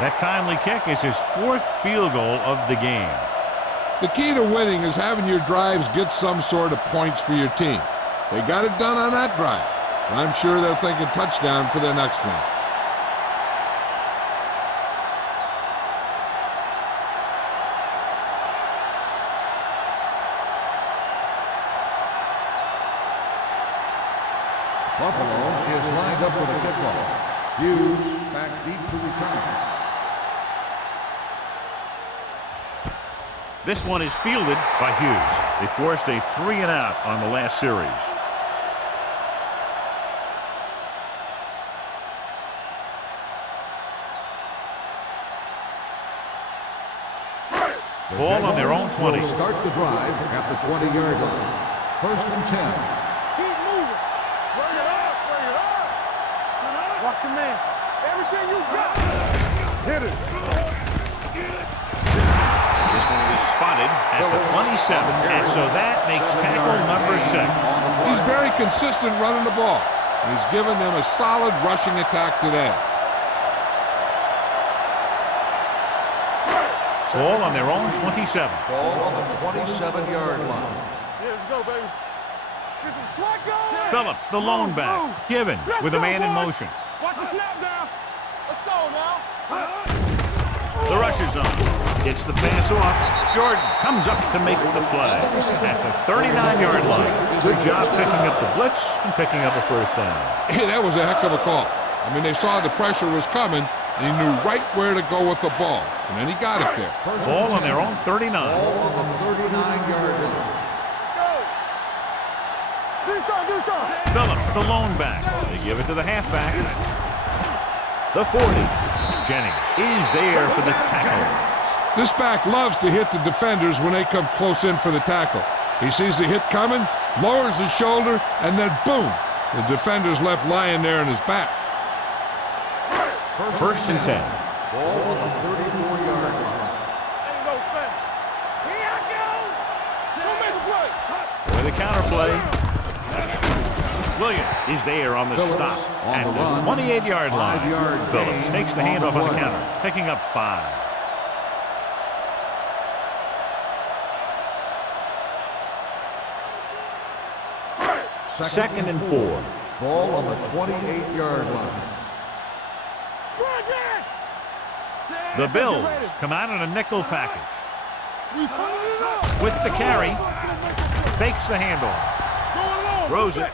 That timely kick is his 4th field goal of the game. The key to winning is having your drives get some sort of points for your team. They got it done on that drive. And I'm sure they're thinking touchdown for their next one. Buffalo is lined up for the kickoff. Hughes back deep to return. This one is fielded by Hughes. They forced a 3-and-out on the last series. Ball on their own 20. Will start the drive at the 20-yard line. First and 10. Keep moving. Bring it up. Watch your man. Everything you got. Hit it. This one will be spotted at the 27, and so that makes tackle number 6. He's very consistent running the ball. And he's given them a solid rushing attack today. Ball on their own 27. Ball on the 27-yard line. Yeah, let's go, baby. Get some slack on. Phillips, the lone back. Givens with a man in motion. Watch the snap down. Let's go now. The rush is on. Gets the pass off. Jordan comes up to make the play at the 39-yard line. Good job picking up the blitz and picking up a first down. Hey, that was a heck of a call. I mean, they saw the pressure was coming, and he knew right where to go with the ball. And then he got it there. Ball on their own 39. Ball on the 39-yard line. Do something. Phillips, the lone back. They give it to the halfback. The 40. Jennings is there for the tackle. This back loves to hit the defenders when they come close in for the tackle. He sees the hit coming, lowers his shoulder, and then boom, the defender's left lying there in his back. First and 10. Ball on the 34-yard line. Ain't no thing. Here I go. Go make a play. With a counter play. Williams is there on the stop at the 28-yard line. Phillips takes the handoff on the counter, picking up 5. Second and 4. Ball on the 28-yard line. The Bills come out in a nickel package. With the carry, fakes the handoff, throws it,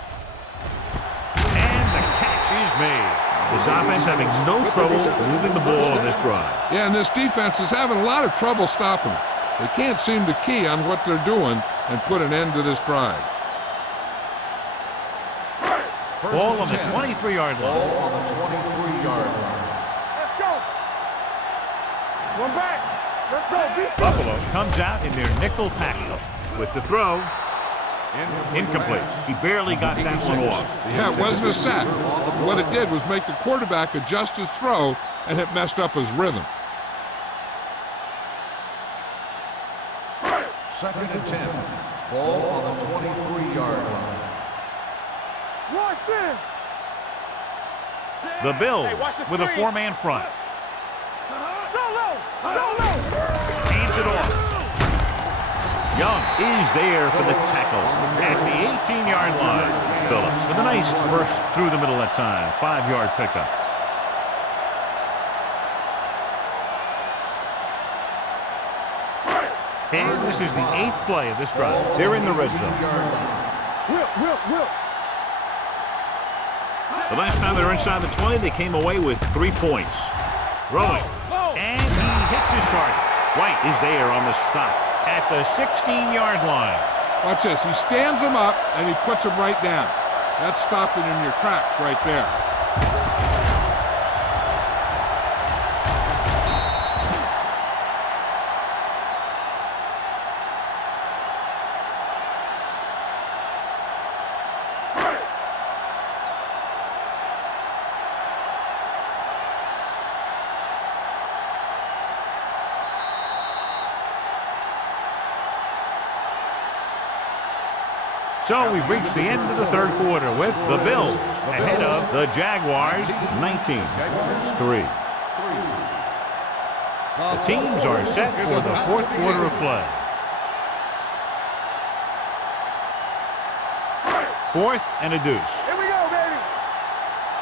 and the catch is made. This offense having no trouble moving the ball on this drive. Yeah, and this defense is having a lot of trouble stopping it. They can't seem to key on what they're doing and put an end to this drive. Ball on the 23-yard line. Ball on the 23-yard line. Let's go. One back. Let's go. Buffalo comes out in their nickel package with the throw. Incomplete. He barely got that one off. Yeah, it wasn't a sack. What it did was make the quarterback adjust his throw, and it messed up his rhythm. Second and 10. Ball on the 23-yard line. Watch in. The Bills with a 4-man front. Go low. Go low. Hands it off. Young is there for the tackle at the 18-yard line. Phillips with a nice burst through the middle that time. 5-yard pickup. And this is the 8th play of this drive. They're in the red zone. Whip. The last time they were inside the 20, they came away with 3 points. Throwing. And he hits his target. White is there on the stop at the 16-yard line. Watch this. He stands him up, and he puts him right down. That's stopping in your tracks right there. So we've reached the end of the third quarter with the Bills ahead of the Jaguars 19-3. The teams are set for the fourth quarter of play. Fourth and a deuce. Here we go, baby.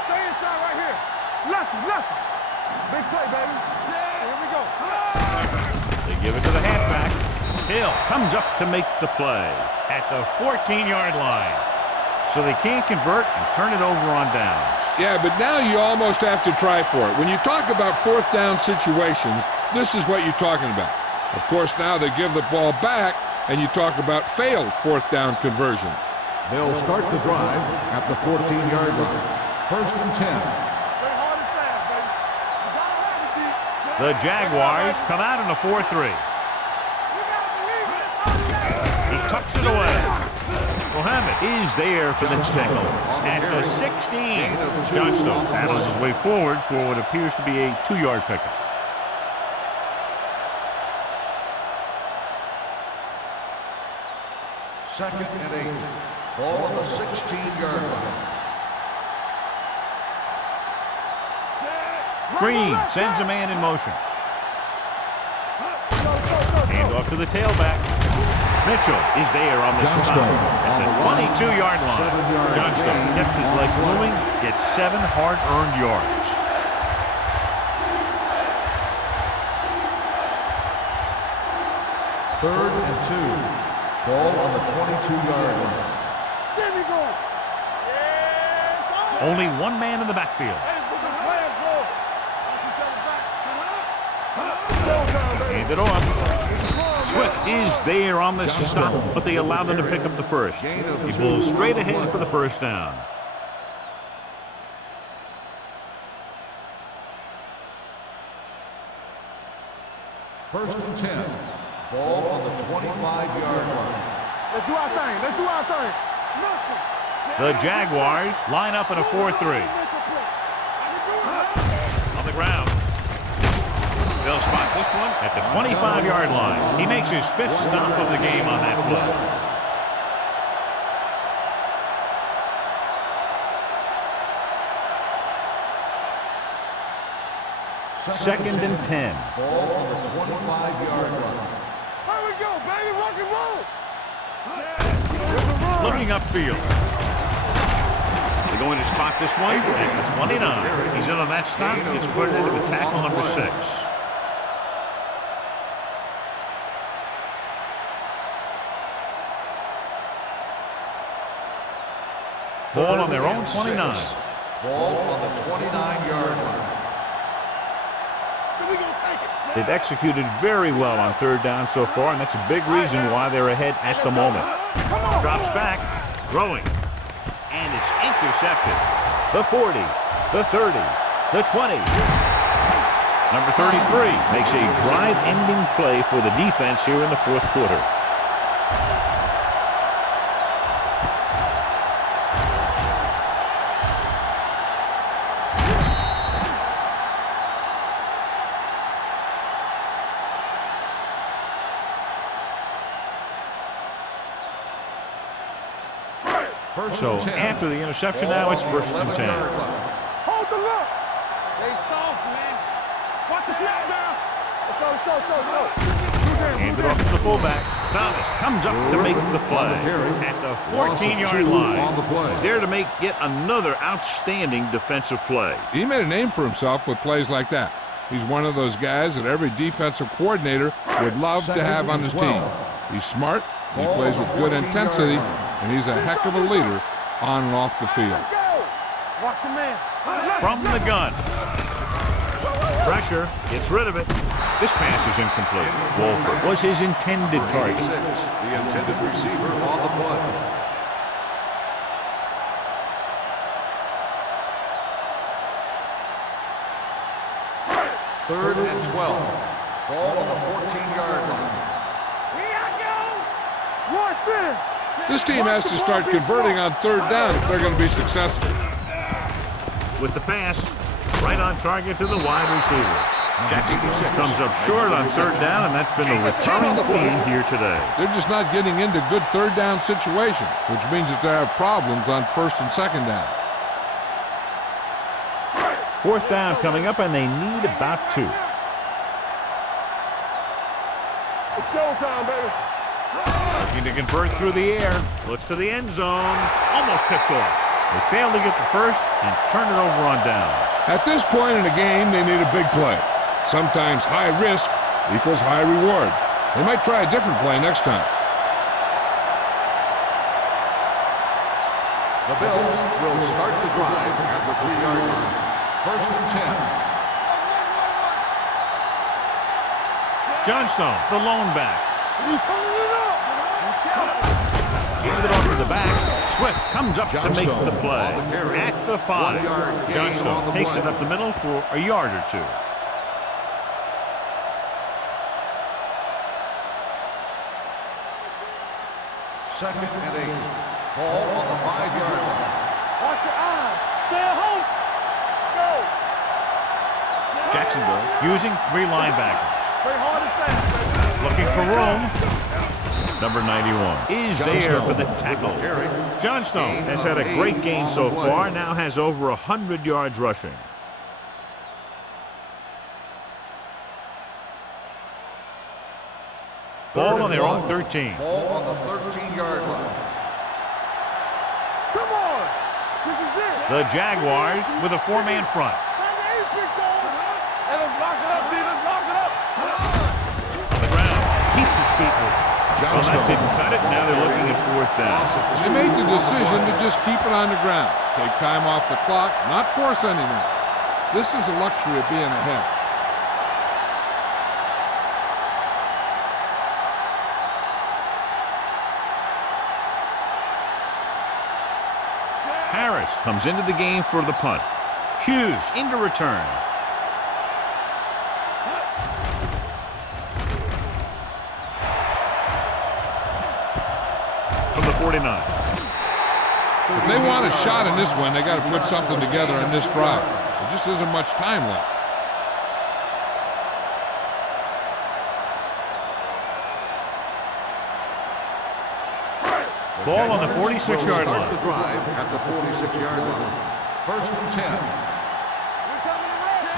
Stay inside right here. Lefty. Big play, baby. Here we go. They give it to the halfback. Hill comes up to make the play at the 14-yard line. So they can't convert and turn it over on downs. Yeah, but now you almost have to try for it. When you talk about fourth down situations, this is what you're talking about. Of course, now they give the ball back, and you talk about failed fourth down conversions. They'll start the drive at the 14-yard line. First and 10. Stay hard and fast, baby. You gotta have it, D. The Jaguars come out in a 4-3. You gotta believe it. He tucks it away. Mohammed is there for the tackle at the 16. Johnstone paddles his way forward for what appears to be a 2-yard pickup. Second and 8. Ball on the 16-yard line. Green sends a man in motion. Hand off to the tailback. Mitchell is there on the stop at the 22-yard line. Johnstone kept his legs moving, gets 7 hard-earned yards. 3rd and 2. Ball on the 22-yard line. There we go. Yes, Only one man in the backfield. hey, put the flag for. Showtime, baby. Hand it off. Swift is there on the stop, but they allow them to pick up the first. He pulls straight ahead for the first down. First and 10. Ball on the 25-yard line. Let's do our thing. Let's do our thing. Nothing. The Jaguars line up in a 4-3. On the ground. They'll spot this one at the 25-yard line. He makes his 5th stop of the game on that play. Second and 10. Ball on the 25-yard line. Here we go, baby. Rock and roll. Looking upfield. They're going to spot this one at the 29. He's in on that stop. Gets credited with tackle number 6. Ball on their own 29. Ball on the 29-yard line. They've executed very well on 3rd down so far, and that's a big reason why they're ahead at the moment. Drops back, throwing, and it's intercepted. The 40, the 30, the 20. Number 33 makes a drive-ending play for the defense here in the 4th quarter. So after the interception now, it's 1st and 10. Hold the look. They soft, man. Watch the snap now. Let's go. Hand it off to the fullback. Thomas comes up to make the play at the 14-yard line. He's there to make yet another outstanding defensive play. He made a name for himself with plays like that. He's one of those guys that every defensive coordinator would love to have on his team. He's smart, he plays with good intensity, and he's a heck of a leader on and off the field. Watch your man. From the gun. Pressure, gets rid of it. This pass is incomplete. Wolford was his intended target. The intended receiver on the play. Third and 12. Ball on the 14-yard line. This team has to start converting on 3rd down if they're going to be successful. With the pass, right on target to the wide receiver. Jackson comes up short on 3rd down, and that's been a recurring theme here today. They're just not getting into good 3rd down situations, which means that they have problems on 1st and 2nd down. 4th down coming up, and they need about 2. It's showtime, baby. Looking to convert through the air. Looks to the end zone. Almost picked off. They failed to get the first and turn it over on downs. At this point in the game, they need a big play. Sometimes high risk equals high reward. They might try a different play next time. The Bills will start the drive at the 3-yard line. 1st and 10. Johnstone, the lone back. You turning it up. Hand it off to the back. Swift comes up to make the play at the 5. Johnstone takes it up the middle for a yard or 2. Second and 8. Ball on the 5-yard line. Watch your eyes. Stay at home. Go. Jacksonville using 3 linebackers. Play hard and fast, baby. Looking for room. Number 91 is there for the tackle. Johnstone has had a great game so far, now has over 100 yards rushing. Ball on their own 13. Ball on the 13-yard line. Come on. This is it. The Jaguars with a 4-man front. Let us lock it up, D. Let's lock it up. On the ground, keeps his feet with it. Well, that didn't cut it. Now they're looking at fourth down. They made the decision to just keep it on the ground. Take time off the clock, not force anything. This is the luxury of being ahead. Harris comes into the game for the punt. Hughes into return. From the 49. If they want a shot in this one, they got to put something together on this drive. There just isn't much time left. Ball on the 46-yard line. Start the drive at the 46-yard line. First and 10.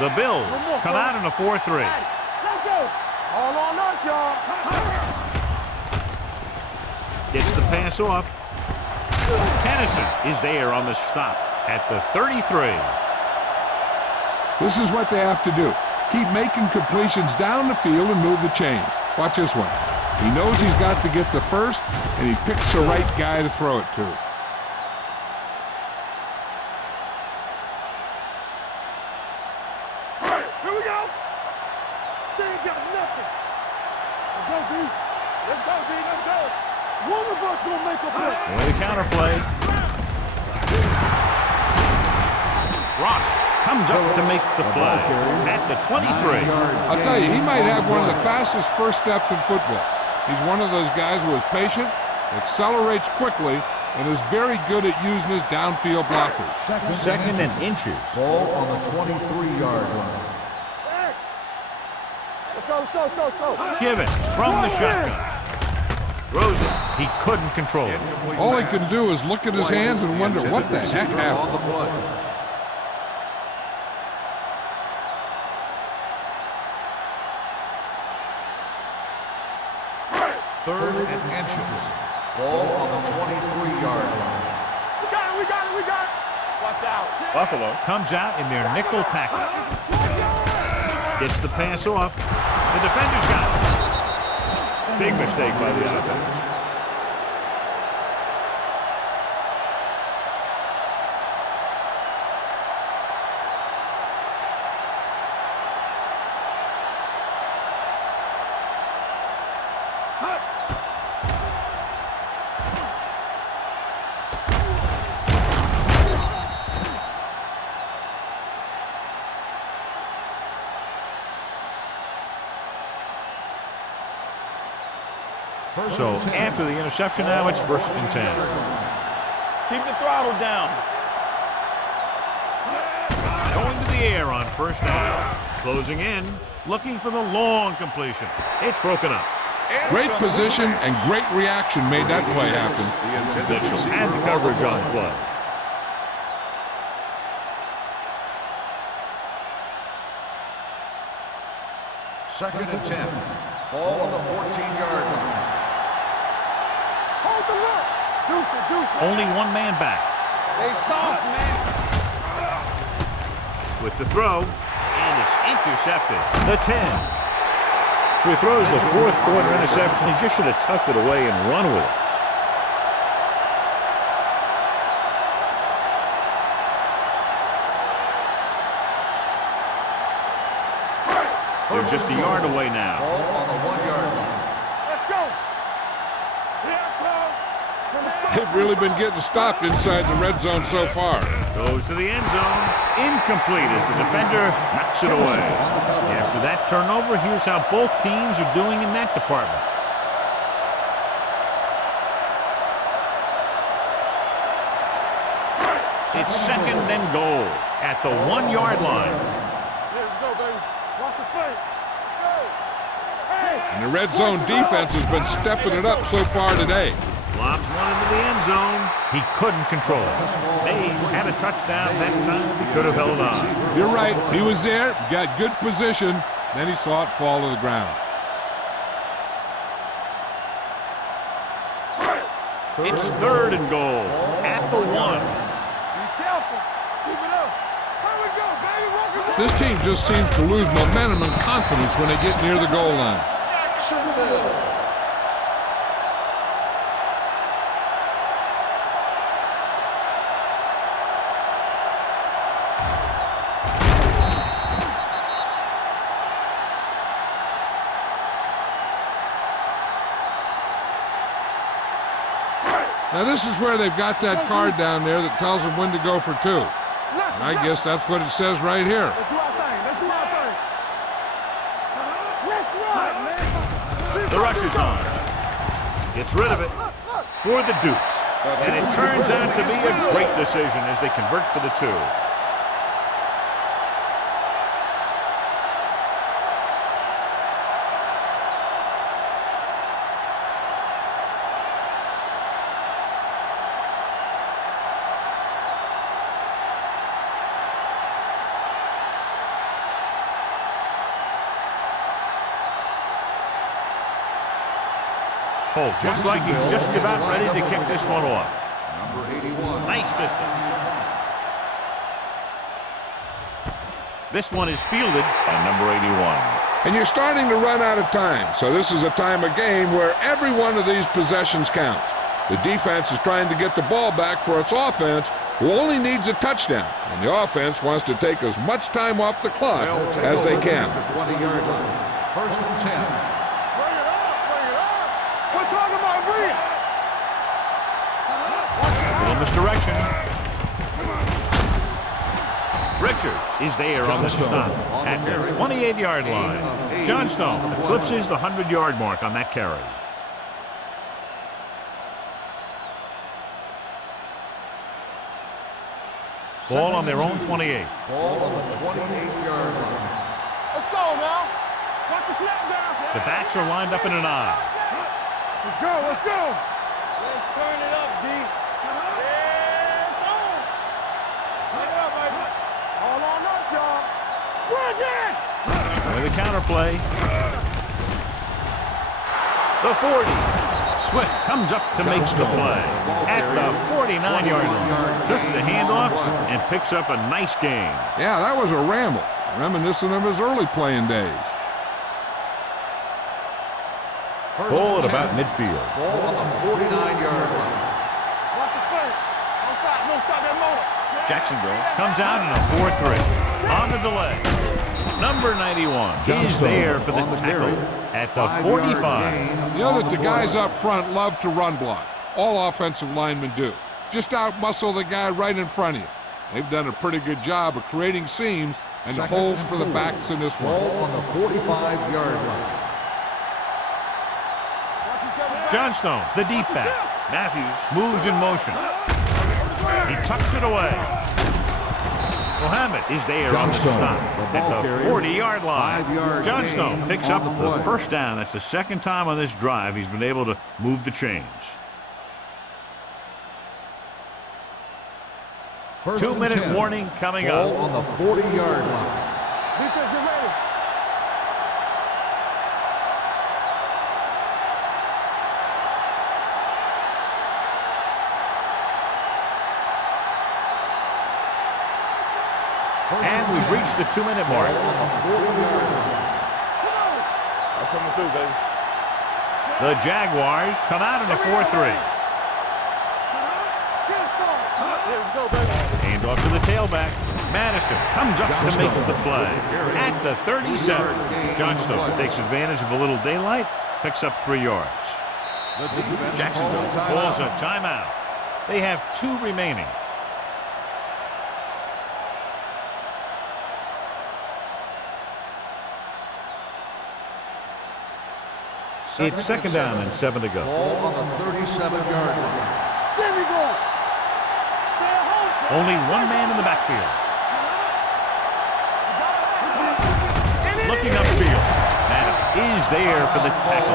The Bills come out in a 4-3. Let's go. All on us, y'all. Gets the pass off. Kennison is there on the stop at the 33. This is what they have to do. Keep making completions down the field and move the chains. Watch this one. He knows he's got to get the first, and he picks the right guy to throw it to. Here we go. They ain't got nothing. Let's go, D. Let's go, D. Let's go. One of us gonna make a play. Away the counterplay. Ross comes up to make the play at the 23. I'll tell you, he might have one of the fastest first steps in football. He's one of those guys who is patient, accelerates quickly, and is very good at using his downfield blockers. Second and inches. Ball on the 23-yard line. Let's go, let's go, let's go, let's go. Given from the shotgun. Throws it. He couldn't control it. All he can do is look at his hands and wonder what the heck happened. On the play. Third and inches. Ball on the 23-yard line. We got it, we got it, we got it. Watch out. Buffalo comes out in their nickel package. Gets the pass off. The defender's got it. Big mistake by the offense. So after the interception now, it's first and 10. Keep the throttle down. Going to the air on first down. Closing in, looking for the long completion. It's broken up. Great position and great reaction made that play happen. Mitchell had the coverage on the play. Second and 10. Ball on the 14-yard line. Hold the look. Deuce it, deuce it. Only one man back. They soft, man. With the throw, and it's intercepted. The 10. So he throws the fourth quarter interception. He just should have tucked it away and run with it. They're just a yard away now. Ball on the 1-yard line. Let's go. Here it comes. They've really been getting stopped inside the red zone so far. Goes to the end zone. Incomplete as the defender knocks it away. After that turnover, here's how both teams are doing in that department. It's second and goal at the 1-yard line. Let's go, baby. Watch the play. Let's go. Hey. And the red zone defense has been stepping it up so far today. Lobs one into the end zone. He couldn't control it. Mays had a touchdown that time. He could have held on. You're right. He was there, got good position, then he saw it fall to the ground. It's third and goal at the 1. Be careful. Keep it up. Here we go, baby. Walk it. This team just seems to lose momentum and confidence when they get near the goal line. Now this is where they've got that card down there that tells them when to go for 2. And I guess that's what it says right here. Let's do our thing. Let's do our thing. Let's run, man. The rush is on. Gets rid of it for the deuce. And it turns out to be a great decision as they convert for the 2. Holt looks like he's just about ready to kick this one off. Number 81. Nice distance. This one is fielded by number 81. And you're starting to run out of time, so this is a time of game where every one of these possessions counts. The defense is trying to get the ball back for its offense, who only needs a touchdown, and the offense wants to take as much time off the clock as they can. The 20-yard line. First and 10. We're talking about Bria. A little misdirection. Richard is there on the stop at the 28-yard line. Johnstone eclipses the 100-yard mark on that carry. Ball on their own 28. Ball on the 28-yard line. Let's go now. Watch the snap down. The backs are lined up in an I. Let's go. Let's go. Let's turn it up, D. It's on. Turn it up, baby. All on us, y'all. Bridge it. With the counterplay. The 40. Swift comes up to make the play at the 49-yard line. Took the handoff and picks up a nice gain. Yeah, that was a ramble, reminiscent of his early playing days. Ball at about midfield. Ball on the 49-yard line. Watch the play. Don't stop that motor. Jacksonville comes out in a 4-3. On the delay. Number 91 is there for the tackle at the 45. You know that the guys up front love to run block. All offensive linemen do. Just out-muscle the guy right in front of you. They've done a pretty good job of creating seams and the holes for the backs in this one. Ball on the 45-yard line. Johnstone, the deep back. Matthews moves in motion. He tucks it away. Mohammed is there on the stop at the 40-yard line. Johnstone picks up the first down. That's the second time on this drive he's been able to move the chains. 2-minute warning coming up. Ball on the 40-yard line. Defense, get ready. And we've reached the 2-minute mark. That's coming through, baby. The Jaguars come out in a 4-3. Let's go, baby. Hand off to the tailback. Madison comes up to make the play at the 37. Johnstone takes advantage of a little daylight, picks up 3 yards. Jacksonville calls a timeout. They have 2 remaining. It's second down and 7 to go. Ball on the 37-yard line. There we go. Only 1 man in the backfield. Looking upfield. Madison is there for the tackle.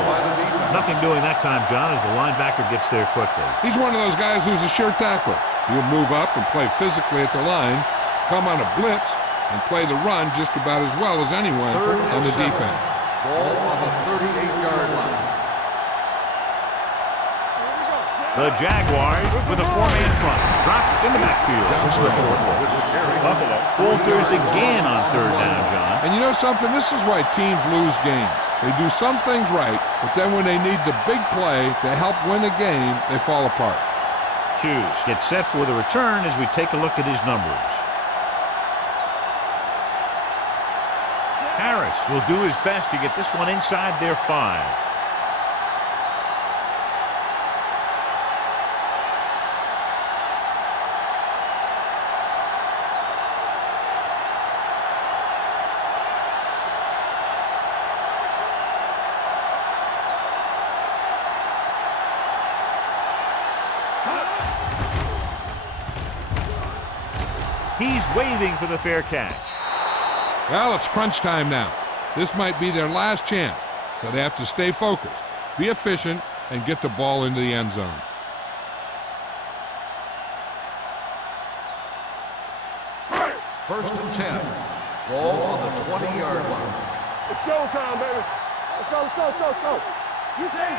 Nothing doing that time, John, as the linebacker gets there quickly. He's one of those guys who's a sure tackler. He'll move up and play physically at the line, come on a blitz, and play the run just about as well as anyone on the defense. Ball on the 38-yard line. The Jaguars with a 4-man front. Dropped in the backfield. Buffalo falters again on 3rd down, John. And you know something? This is why teams lose games. They do some things right, but then when they need the big play to help win a game, they fall apart. Hughes gets set for the return as we take a look at his numbers. Harris will do his best to get this one inside their 5. He's waving for the fair catch. Well, it's crunch time now. This might be their last chance, so they have to stay focused, be efficient, and get the ball into the end zone. First and 10. Ball on the 20-yard line. It's showtime, baby. Let's go, let's go, let's go, let's go.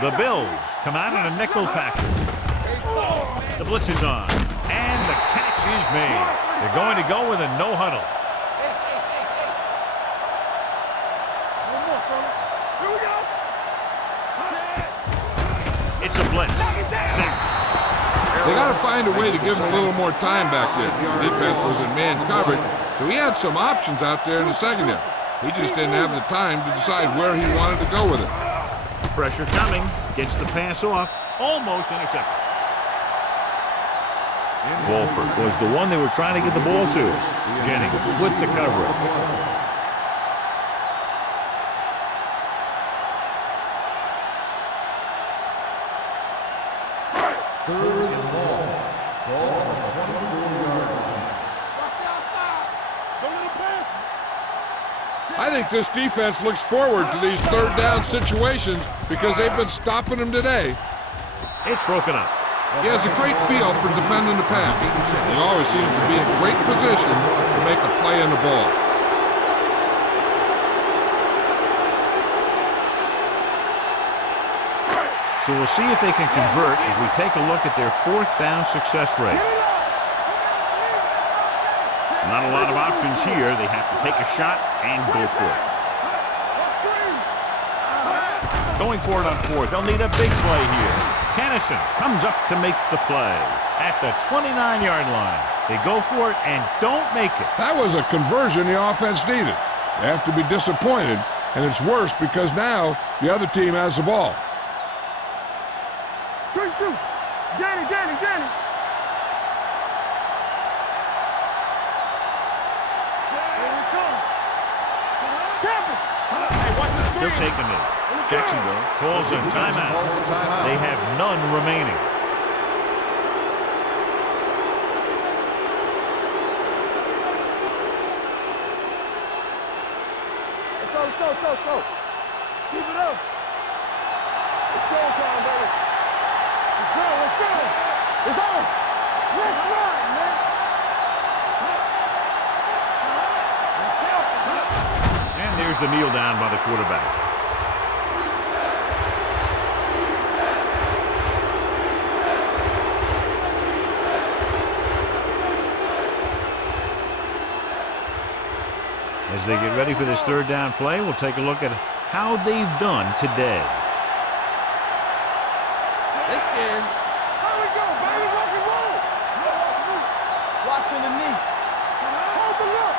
The Bills come out in a nickel package. The blitz is on, and the catch is made. They're going to go with a no huddle. One more, fella. Here we go. It's a blitz. Sack. They got to find a way to give him a little more time back there. The defense was in man coverage, so he had some options out there in the secondary. He just didn't have the time to decide where he wanted to go with it. Pressure coming. Gets the pass off. Almost intercepted. Walford was the one they were trying to get the ball to. Jennings with the coverage. Third and long. Ball on the 24-yard line. Watch the outside. Don't let him pass. I think this defense looks forward to these third down situations because they've been stopping them today. It's broken up. He has a great feel for defending the pass. He always seems to be in great position to make a play on the ball. So we'll see if they can convert as we take a look at their fourth down success rate. Not a lot of options here. They have to take a shot and go for it. Going for it on fourth. They'll need a big play here. Kennison comes up to make the play at the 29-yard line. They go for it and don't make it. That was a conversion the offense needed. They have to be disappointed, and it's worse because now the other team has the ball. Quick shoot. Danny. He'll take a knee. Jacksonville calls a timeout. They have none remaining. Let's go. Keep it up. It's showtime, baby. Let's go. It's on. Let's run, man. And there's the kneel down by the quarterback. As they get ready for this third down play, we'll take a look at how they've done today. They scared. How we go, baby? Rock and roll. Watching the knee. Hold the look.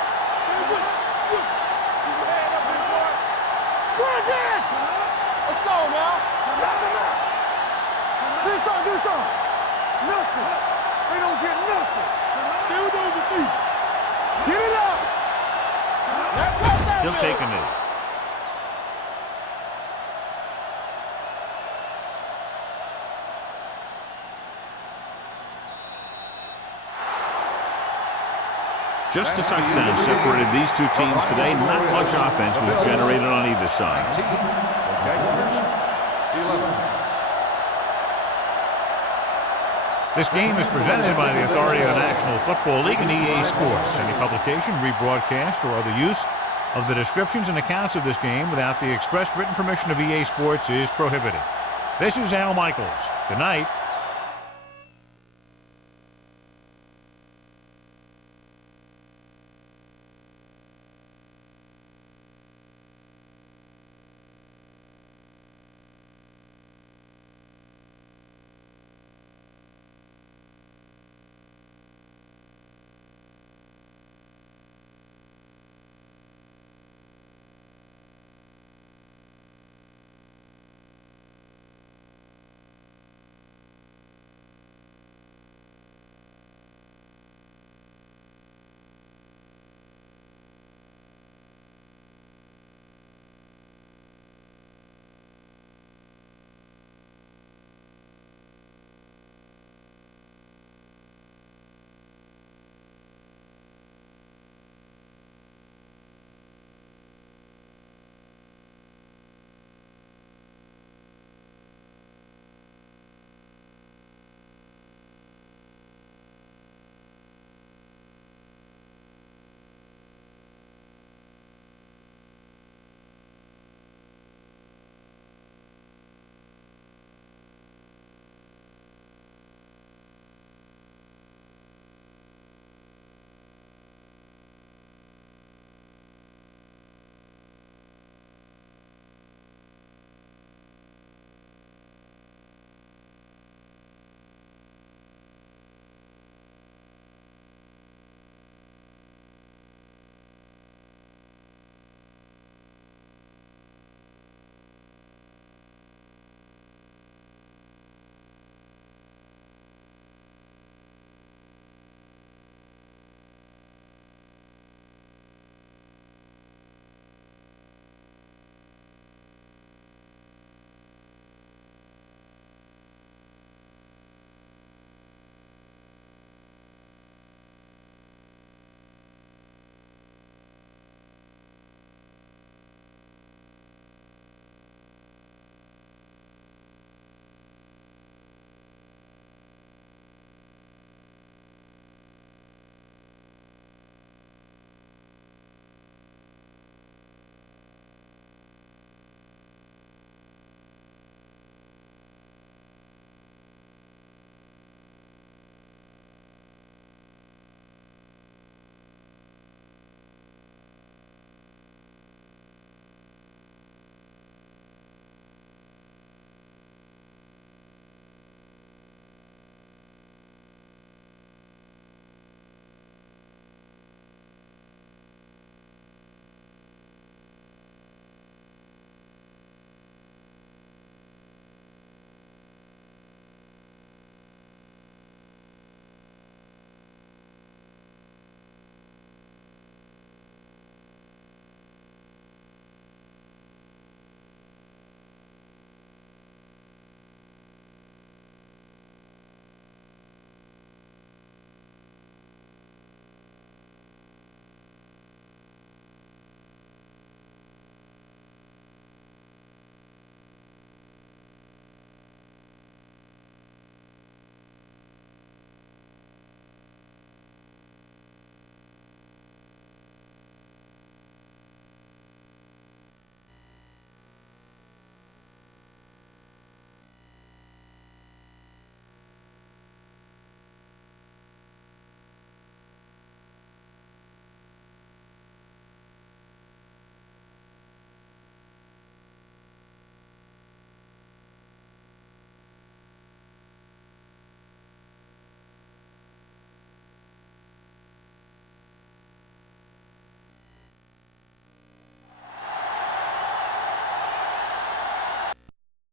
Keep your hand up in front. Run again. Let's go now. Drop him out. Do something. Nothing. They don't get nothing. Stay with those feet. Get it up. He'll take a knee. Just a touchdown separated these two teams today. Not much offense was generated on either side. Jaguars, 11. This game is presented by the authority of the National Football League and EA Sports. Any publication, rebroadcast, or other use of the descriptions and accounts of this game without the expressed written permission of EA Sports is prohibited. This is Al Michaels. Good night.